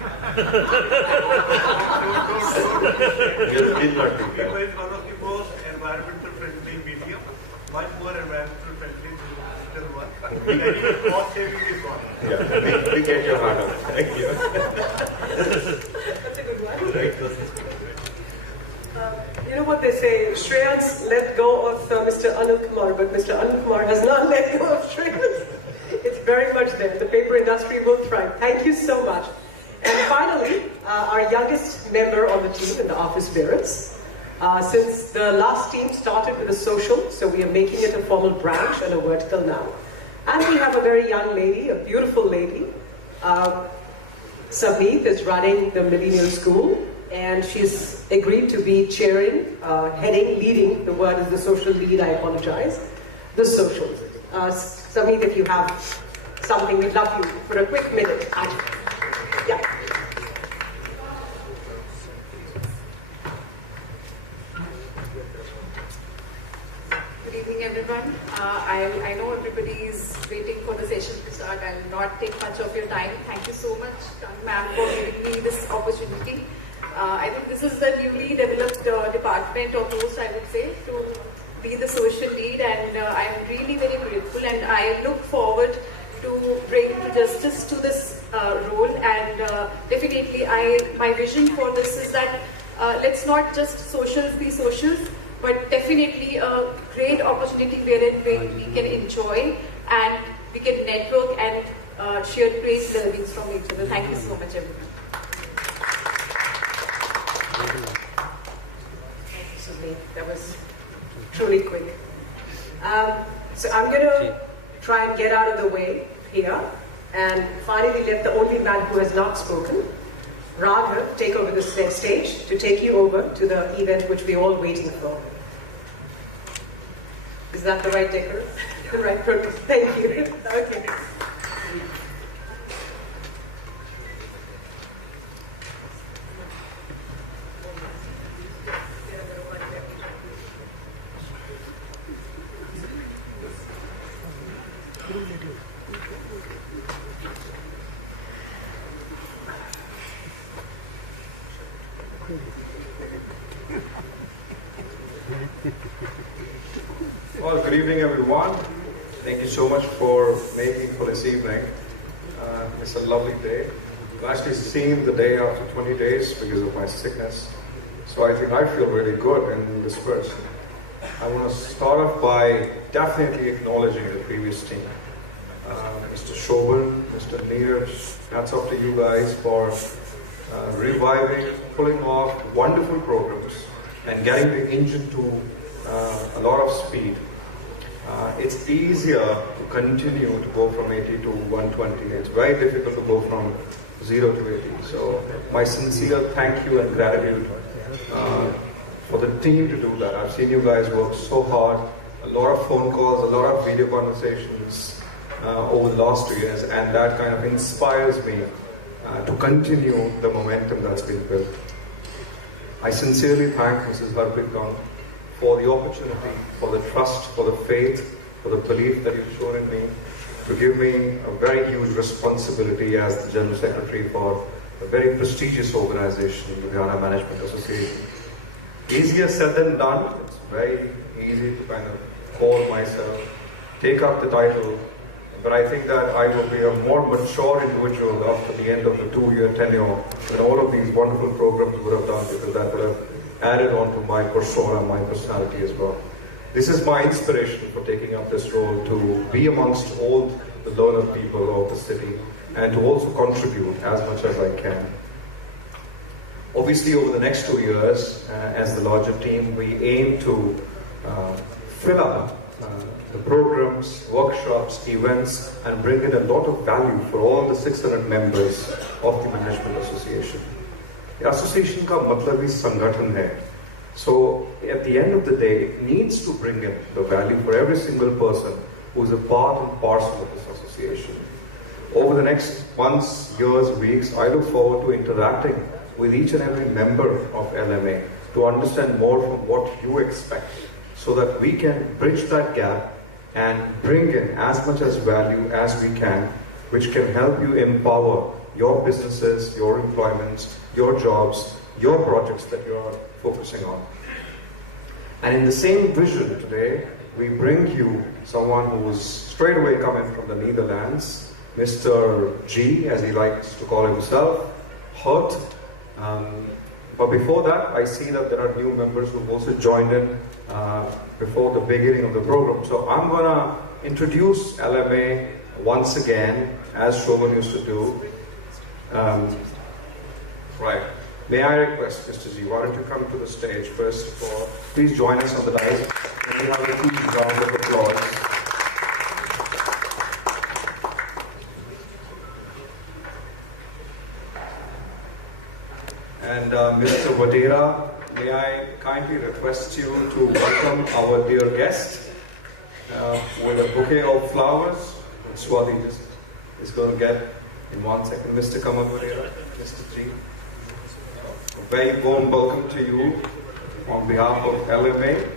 You did not do that. Paper is one of the most environmental friendly medium. much more environmental friendly than one. Cost saving is one. Yeah, we get your heart out. Thank you. That's a good one. You know what they say, Shreyans let go of Mr. Anil Kumar, but Mr. Anil Kumar has not let go of Shreyans. It's very much there. The paper industry will thrive. Thank you so much. And finally, our youngest member on the team in the office bearers. Since the last team started with a social, so we are making it a formal branch and a vertical now. And we have a very young lady, a beautiful lady. Sabneet is running the millennial school, and she's agreed to be chairing, heading, leading. The word is the social lead, I apologize. The socials. Sabneet, if you have something, we'd love you for a quick minute. Yeah. Good evening, everyone. I know everybody is waiting for the session to start. I will not take much of your time. Thank you so much, ma'am, for giving me this opportunity. I think this is the newly developed department or post, I would say, to be the social lead, and I am really very grateful, and I look forward to bring justice to this role. And definitely, my vision for this is that let's not just socials be socials, but definitely a great opportunity wherein we can enjoy and we can network and share great learnings from each other. Thank you so much, everyone. That was truly quick. So I'm going to try and get out of the way here and finally let the only man who has not spoken, Raghav, take over the stage to take you over to the event which we're all waiting for. Is that the right decor? The right purpose? Thank you. Okay. Well, good evening, everyone. Thank you so much for making for this evening. It's a lovely day. I've actually seen the day after 20 days because of my sickness. So I think I feel really good in this person. I want to start off by definitely acknowledging the previous team. Mr. Shobhan, Mr. Neeraj, hats off to you guys for reviving, pulling off wonderful programs and getting the engine to a lot of speed. It's easier to continue to go from 80 to 120. It's very difficult to go from 0 to 80. So my sincere thank you and gratitude for the team to do that. I've seen you guys work so hard, a lot of phone calls, a lot of video conversations over the last 2 years, and that kind of inspires me to continue the momentum that's been built. I sincerely thank Mrs. Harpreet for the opportunity, for the trust, for the faith, for the belief that you've shown in me, to give me a very huge responsibility as the General Secretary for a very prestigious organization, Ludhiana Management Association. Easier said than done. It's very easy to kind of call myself, take up the title, but I think that I will be a more mature individual after the end of the 2-year tenure than all of these wonderful programs would have done, because that would have added on to my persona, my personality as well. This is my inspiration for taking up this role, to be amongst all the learned people of the city and to also contribute as much as I can. Obviously, over the next 2 years, as the larger team, we aim to fill up the programs, workshops, events, and bring in a lot of value for all the 600 members of the Management Association. The association का मतलब ही संगठन है. So at the end of the day, it needs to bring in the value for every single person who is a part and parcel of this association. Over the next months, years, weeks, I look forward to interacting with each and every member of LMA to understand more from what you expect, so that we can bridge that gap and bring in as much as value as we can, which can help you empower your businesses, your employments, your jobs, your projects that you are focusing on. And in the same vision today, we bring you someone who is straight away coming from the Netherlands, Mr. G, as he likes to call himself, Hurt. But before that, I see that there are new members who have also joined in before the beginning of the program. So I'm going to introduce LMA once again, as Shobhan used to do. Right. May I request, Mr. G, why don't you come to the stage first of all? Please join us on the dais. Can we have a huge round of applause? And Mr. Vadera, may I kindly request you to welcome our dear guest with a bouquet of flowers. Swati is going to get in 1 second. Mr. Kamal Vadera, Mr. G. A very warm welcome to you on behalf of LMA.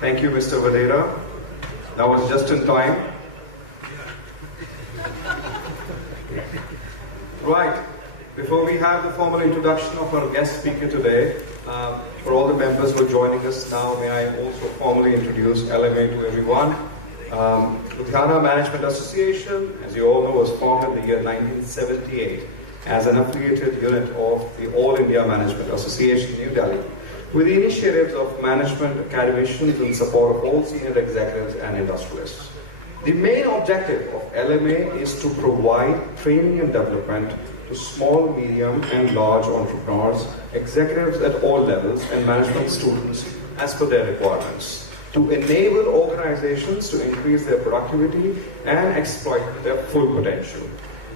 Thank you, Mr. Vadera. That was just in time. Right. Before we have the formal introduction of our guest speaker today, for all the members who are joining us now, may I also formally introduce LMA to everyone. Ludhiana Management Association, as you all know, was formed in the year 1978 as an affiliated unit of the All India Management Association, New Delhi, with the initiatives of management academicians in support of all senior executives and industrialists. The main objective of LMA is to provide training and development to small, medium and large entrepreneurs, executives at all levels and management students as per their requirements, to enable organizations to increase their productivity and exploit their full potential,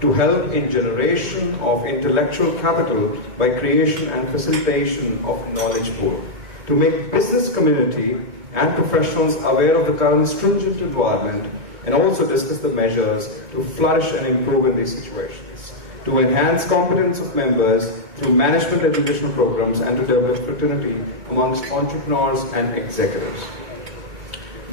to help in generation of intellectual capital by creation and facilitation of knowledge pool, to make business community and professionals aware of the current stringent environment and also discuss the measures to flourish and improve in these situations, to enhance competence of members through management educational programs and to develop fraternity amongst entrepreneurs and executives.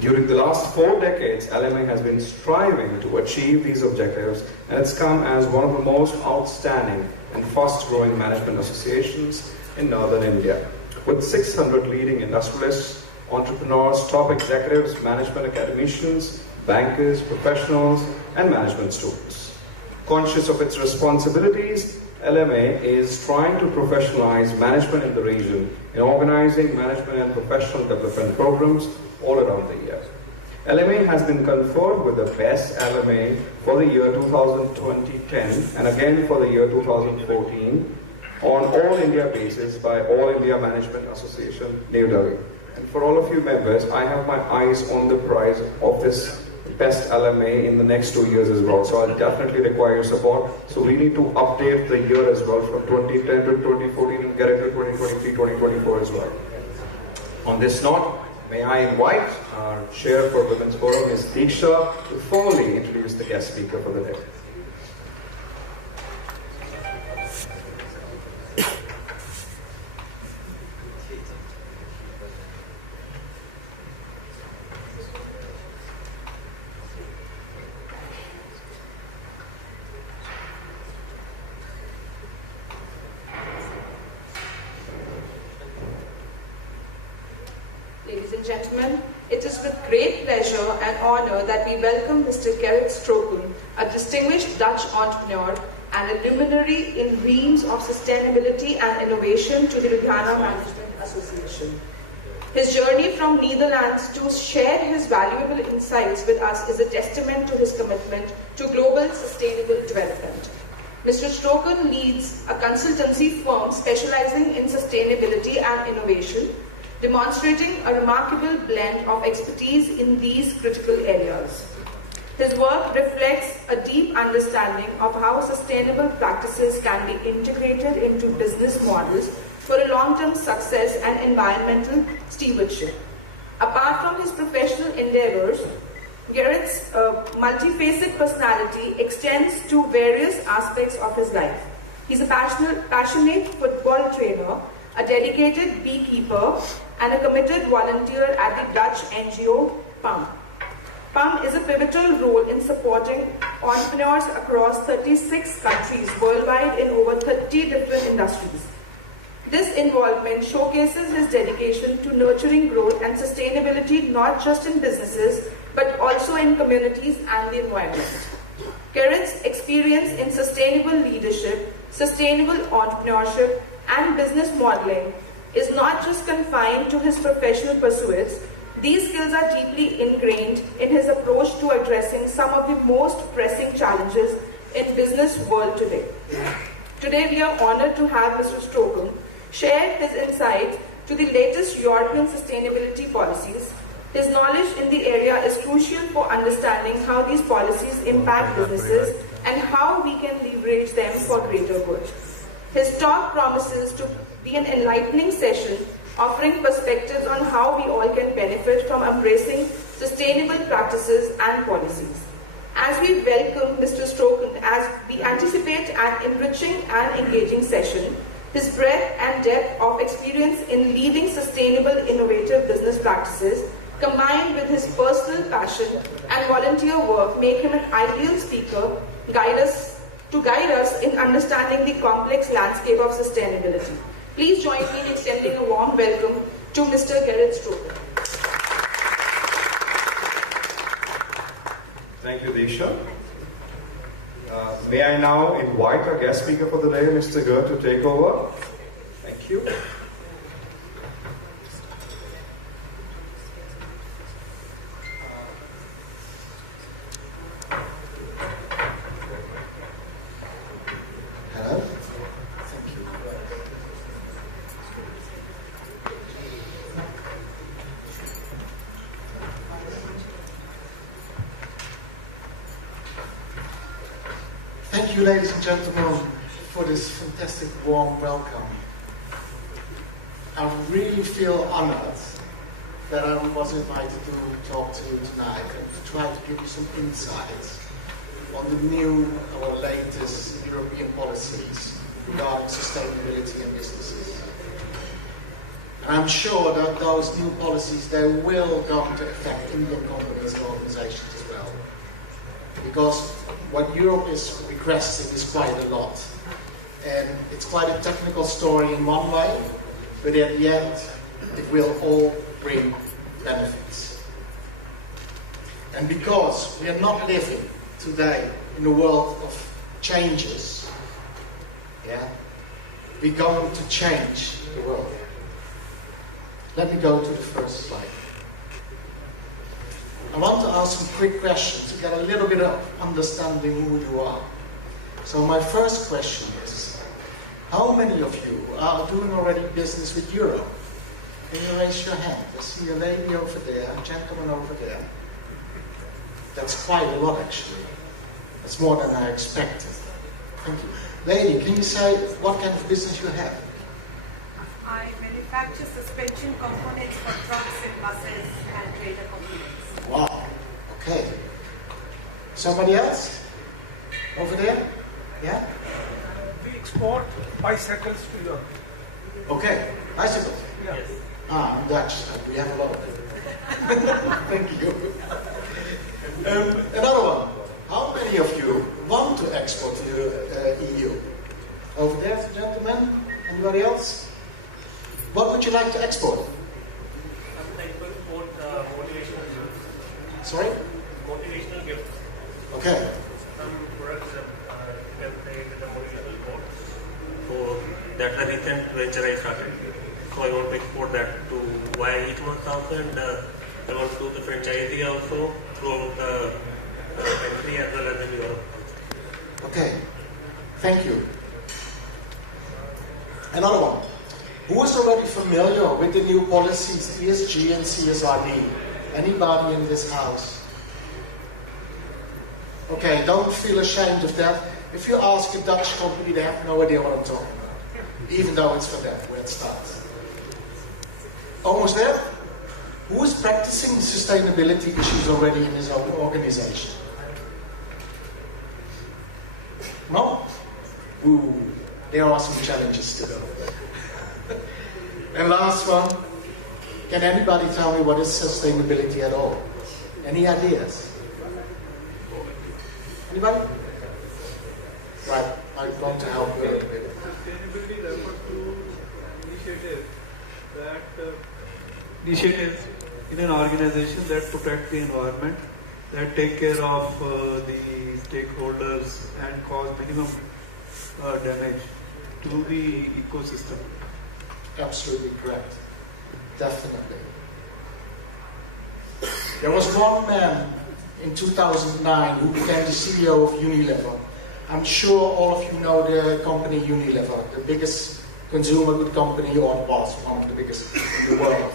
During the last 4 decades, LMA has been striving to achieve these objectives, and it's come as one of the most outstanding and fast-growing management associations in northern India, with 600 leading industrialists, entrepreneurs, top executives, management academicians, bankers, professionals, and management students. Conscious of its responsibilities, LMA is trying to professionalize management in the region in organizing management and professional development programs all around the year. LMA has been conferred with the best LMA for the year 2010 and again for the year 2014 on all India basis by All India Management Association, New Delhi. And for all of you members, I have my eyes on the prize of this best LMA in the next 2 years as well. So I'll definitely require your support. So we need to update the year as well from 2010 to 2014 and get it to 2023, 2024 as well. On this note, may I invite our Chair for Women's Forum, Ms. Diksha, to formally introduce the guest speaker for the day. Ladies and gentlemen, it is with great pleasure and honor that we welcome Mr. Geert Stroucken, a distinguished Dutch entrepreneur and a luminary in realms of sustainability and innovation to the Ludhiana Management Association. His journey from Netherlands to share his valuable insights with us is a testament to his commitment to global sustainable development. Mr. Stroucken leads a consultancy firm specializing in sustainability and innovation, demonstrating a remarkable blend of expertise in these critical areas. His work reflects a deep understanding of how sustainable practices can be integrated into business models for a long-term success and environmental stewardship. Apart from his professional endeavors, Geert's multifaceted personality extends to various aspects of his life. He's a passionate football trainer, a dedicated beekeeper, and a committed volunteer at the Dutch NGO PAM. PAM is a pivotal role in supporting entrepreneurs across 36 countries worldwide in over 30 different industries. This involvement showcases his dedication to nurturing growth and sustainability not just in businesses but also in communities and the environment. Geert's experience in sustainable leadership, sustainable entrepreneurship, and business modeling is not just confined to his professional pursuits. These skills are deeply ingrained in his approach to addressing some of the most pressing challenges in business world today. Today we are honored to have Mr. Stroucken share his insights to the latest European sustainability policies. His knowledge in the area is crucial for understanding how these policies impact businesses and how we can leverage them for greater good. His talk promises to be an enlightening session, offering perspectives on how we all can benefit from embracing sustainable practices and policies. As we welcome Mr. Stroucken, as we anticipate an enriching and engaging session, his breadth and depth of experience in leading sustainable, innovative business practices, combined with his personal passion and volunteer work, make him an ideal speaker to guide us in understanding the complex landscape of sustainability. Please join me in extending a warm welcome to Mr. Geert Stroucken. Thank you, Disha. May I now invite our guest speaker for the day, Mr. Geert, to take over. Thank you. Hello. Thank you. Thank you, ladies and gentlemen, for this fantastic warm welcome. I really feel honored that I was invited to talk to you tonight and to try to give you some insights on the new or latest European policies regarding sustainability in businesses. And I'm sure that those new policies, they will come to affect Indian companies and organizations as well. Because what Europe is requesting is quite a lot. And it's quite a technical story in one way, but at the end, it will all bring benefits. And because we are not living today in a world of changes, we're going to change the world. Let me go to the first slide. I want to ask some quick questions to get a little bit of understanding who you are. So my first question is, how many of you are doing already business with Europe? Can you raise your hand? I see a lady over there, a gentleman over there. That's quite a lot actually. That's more than I expected. Thank you. Lady, can you say what kind of business you have? I manufacture suspension components for trucks and buses and trailer components. Wow, okay. Somebody else? Over there? Yeah? We export bicycles to Europe. Okay, bicycles? Yes. Ah, I'm Dutch. We have a lot of them. Thank you. Another one. How many of you want to export to the EU? Over there, gentlemen? Anybody else? What would you like to export? I would like to export motivational gifts. Sorry? Motivational gifts. Okay. Some products that can play with the motivational quote. So that's a recent venture I started. So I want to export that to via e-commerce also, and I want to do the franchisee also throughout the country as well as in Europe. Okay. Thank you. Another one. Who is already familiar with the new policies, ESG and CSRD? Anybody in this house? Okay, don't feel ashamed of that. If you ask a Dutch company, they have no idea what I'm talking about. Even though it's for them where it starts. Almost there? Who is practicing sustainability issues already in his own organization? No? Ooh, there are some challenges still. And last one, Can anybody tell me what is sustainability at all? Any ideas? Anybody? Right, I'm going to help you a little bit. Sustainability refers to initiatives in an organization that protect the environment, that take care of the stakeholders and cause minimum damage to the ecosystem. Absolutely correct. Definitely. There was one man in 2009 who became the CEO of Unilever. I'm sure all of you know the company Unilever, the biggest consumer good company, or was one of the biggest in the world.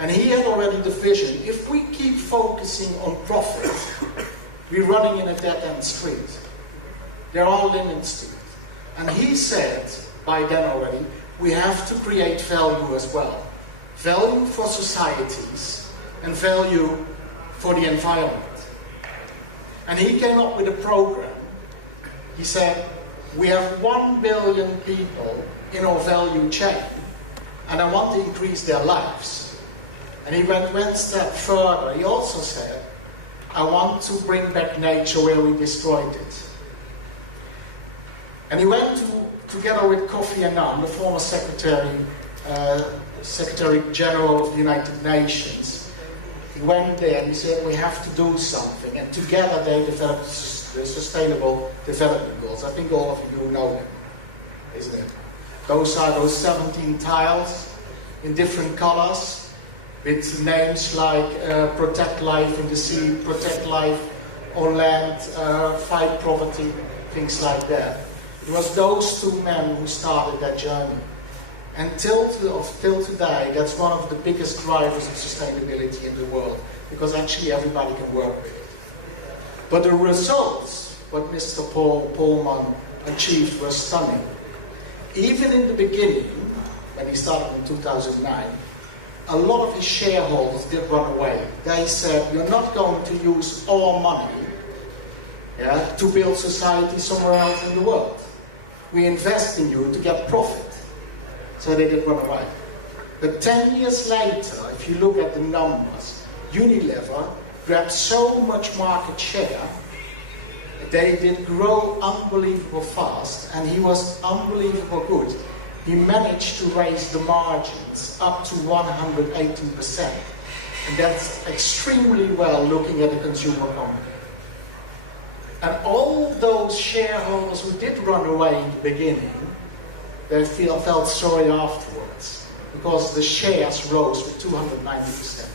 And he had already the vision, if we keep focusing on profit, we're running in a dead-end street. There are limits to it. And he said, by then already, we have to create value as well. Value for societies and value for the environment. And he came up with a program. He said, we have 1 billion people in our value chain, and I want to increase their lives. And he went one step further. He also said, I want to bring back nature where we destroyed it. And he went together with Kofi Annan, the former Secretary General of the United Nations. He went there and he said, we have to do something. And together they developed the Sustainable Development Goals. I think all of you know them, isn't it? Those are those 17 tiles in different colors with names like protect life in the sea, protect life on land, fight poverty, things like that. It was those two men who started that journey. And till today, that's one of the biggest drivers of sustainability in the world, because actually everybody can work with it. But the results, what Mr. Polman achieved, were stunning. Even in the beginning, when he started in 2009, a lot of his shareholders did run away. They said, you're not going to use our money to build society somewhere else in the world. We invest in you to get profit. So they did run away. But 10 years later, if you look at the numbers, Unilever grabbed so much market share, they did grow unbelievable fast, and he was unbelievable good. He managed to raise the margins up to 118%. And that's extremely well looking at a consumer company. And all those shareholders who did run away in the beginning, they felt sorry afterwards, because the shares rose with 290%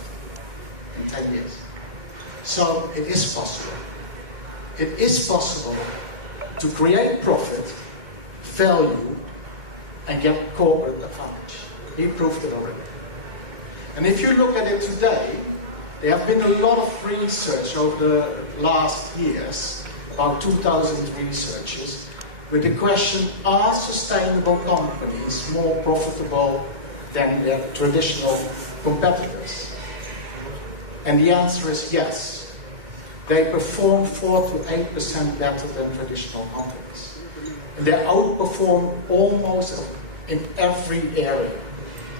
in 10 years. So it is possible. It is possible to create profit, value, and get corporate advantage. He proved it already. And if you look at it today, there have been a lot of research over the last years, about 2,000 researchers, with the question, are sustainable companies more profitable than their traditional competitors? And the answer is yes. They perform 4 to 8% better than traditional companies. And they outperform almost in every area.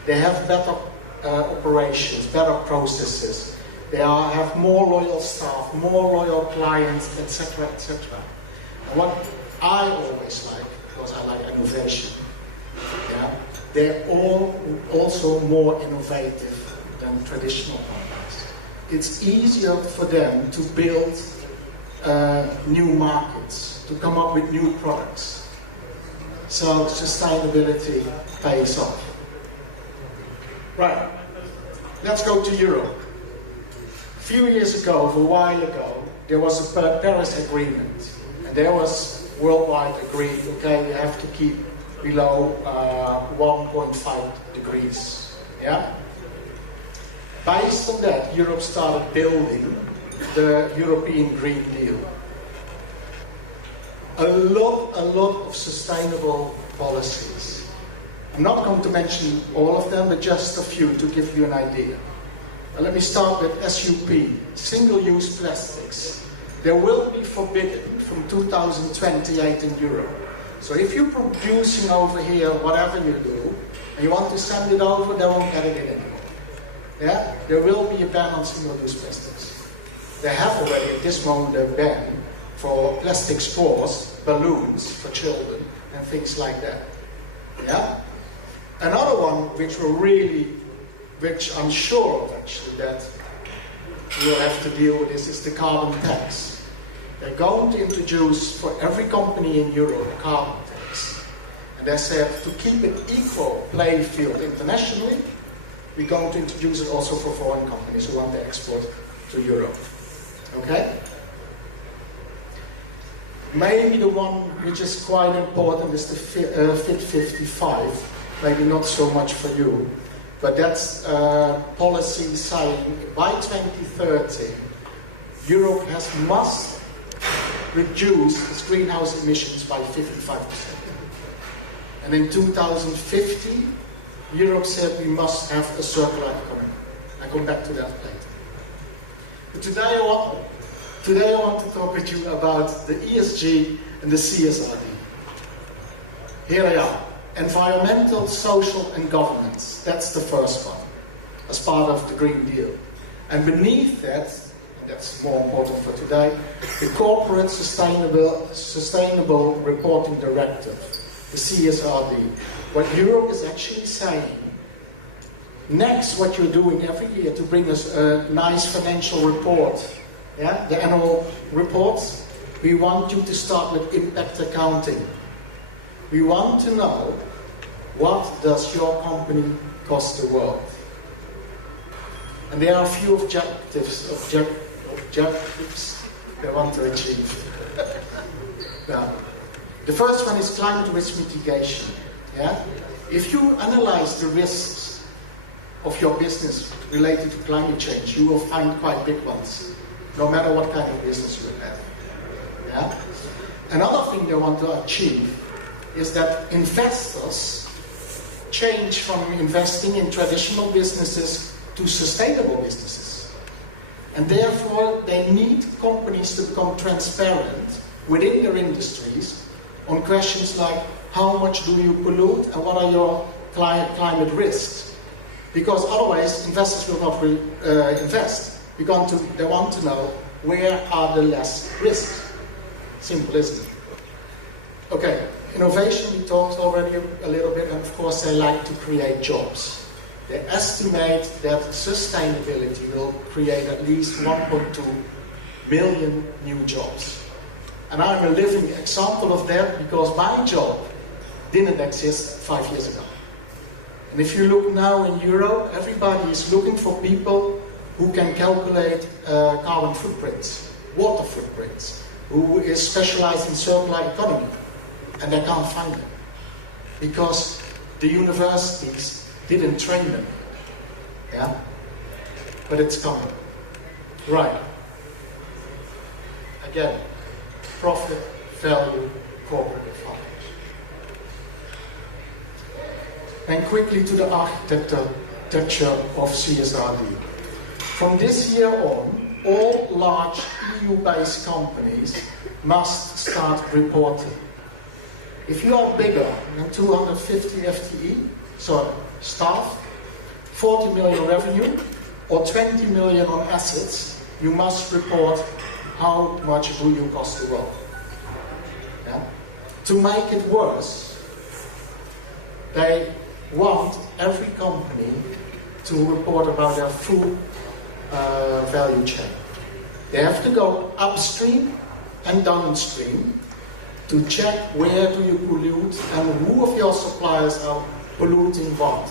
They have better operations, better processes. They have more loyal staff, more loyal clients, etc., etc. And what I always like, because I like innovation, they're all also more innovative than traditional companies. It's easier for them to build new markets, to come up with new products. So sustainability pays off. Right, let's go to Europe. A few years ago, a while ago, there was a Paris Agreement. And there was worldwide agreed, okay, we have to keep below 1.5 degrees. Yeah? Based on that, Europe started building the European Green Deal. A lot of sustainable policies. I'm not going to mention all of them, but just a few to give you an idea. Let me start with SUP, single-use plastics. They will be forbidden from 2028 in Europe. So if you're producing over here, whatever you do, and you want to send it over, they won't get it in anymore. Yeah, there will be a ban on single-use plastics. They have already at this moment a ban for plastic straws, balloons for children, and things like that. Yeah. Another one which I'm sure of actually that we'll have to deal with is the carbon tax. They're going to introduce for every company in Europe a carbon tax. And they said to keep an equal playing field internationally, we're going to introduce it also for foreign companies who want to export to Europe. Okay? Maybe the one which is quite important is the Fit 55. Maybe not so much for you, but that's policy saying by 2030, Europe must reduce its greenhouse emissions by 55%. And in 2050, Europe said we must have a circular economy. I'll come back to that later. But today I want to talk with you about the ESG and the CSRD. Here they are. Environmental, social and governance. That's the first one, as part of the Green Deal. And beneath that, that's more important for today, the Corporate Sustainable Reporting Directive, the CSRD. What Europe is actually saying, next what you're doing every year to bring us a nice financial report, yeah, the annual reports, we want you to start with impact accounting. We want to know what does your company cost the world. And there are a few objectives they want to achieve. Now, the first one is climate risk mitigation. Yeah? If you analyze the risks of your business related to climate change, you will find quite big ones, no matter what kind of business you have. Yeah? Another thing they want to achieve is that investors change from investing in traditional businesses to sustainable businesses. And therefore, they need companies to become transparent within their industries on questions like how much do you pollute and what are your climate risks? Because otherwise, investors will not invest. They want to know where are the less risks. Simple, isn't it? Okay. Innovation, we talked already a little bit, and of course they like to create jobs. They estimate that sustainability will create at least 1.2 million new jobs. And I'm a living example of that because my job didn't exist 5 years ago. And if you look now in Europe, everybody is looking for people who can calculate carbon footprints, water footprints, who is specialized in circular economy. And they can't find them because the universities didn't train them. Yeah? But it's coming. Right. Again, profit, value, corporate advantage. And quickly to the architecture of CSRD. From this year on, all large EU-based companies must start reporting. If you are bigger than 250 FTE, so staff, 40 million revenue, or 20 million on assets, you must report how much do you cost the world. Yeah? To make it worse, they want every company to report about their full value chain. They have to go upstream and downstream to check where do you pollute and who of your suppliers are polluting what.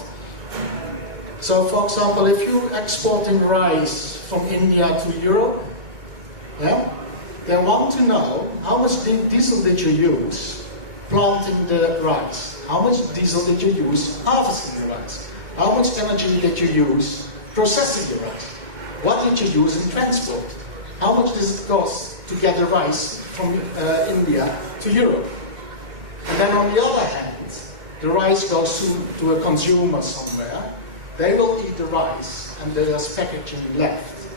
So for example, if you're exporting rice from India to Europe, yeah, they want to know how much diesel did you use planting the rice, how much diesel did you use harvesting the rice, how much energy did you use processing the rice, what did you use in transport, how much does it cost to get the rice from India to Europe. And then on the other hand, the rice goes to a consumer somewhere. They will eat the rice and there's packaging left.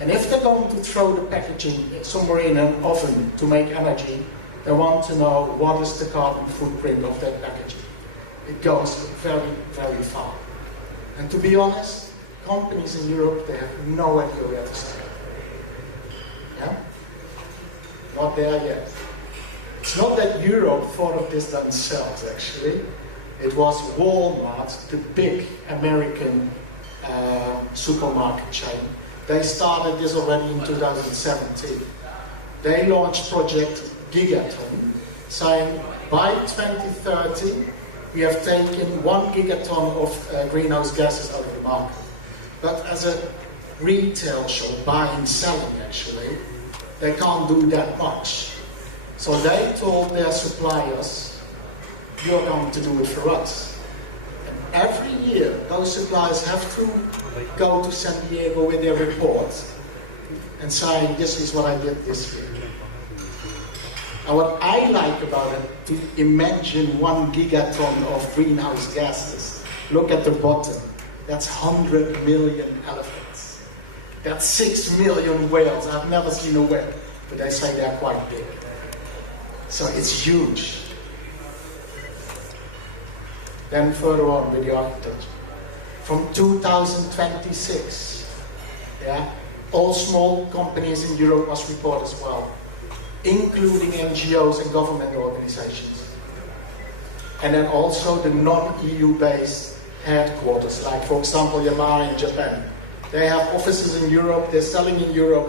And if they're going to throw the packaging somewhere in an oven to make energy, they want to know what is the carbon footprint of that packaging. It goes very, very far. And to be honest, companies in Europe, they have no idea where to start. Yeah? Not there yet. It's not that Europe thought of this themselves, actually. It was Walmart, the big American supermarket chain. They started this already in 2017. They launched Project Gigaton, saying by 2030 we have taken 1 gigaton of greenhouse gases out of the market. But as a retail shop, buying, selling actually, they can't do that much. So they told their suppliers, you're going to do it for us. And every year, those suppliers have to go to San Diego with their report and saying, this is what I did this year. And what I like about it, to imagine 1 gigaton of greenhouse gases. Look at the bottom. That's 100 million elephants. That's 6 million whales. I've never seen a whale, but they say they're quite big. So it's huge. Then further on with the architecture. From 2026, yeah, all small companies in Europe must report as well, including NGOs and government organizations. And then also the non-EU based headquarters, like for example Yamaha in Japan. They have offices in Europe, they're selling in Europe,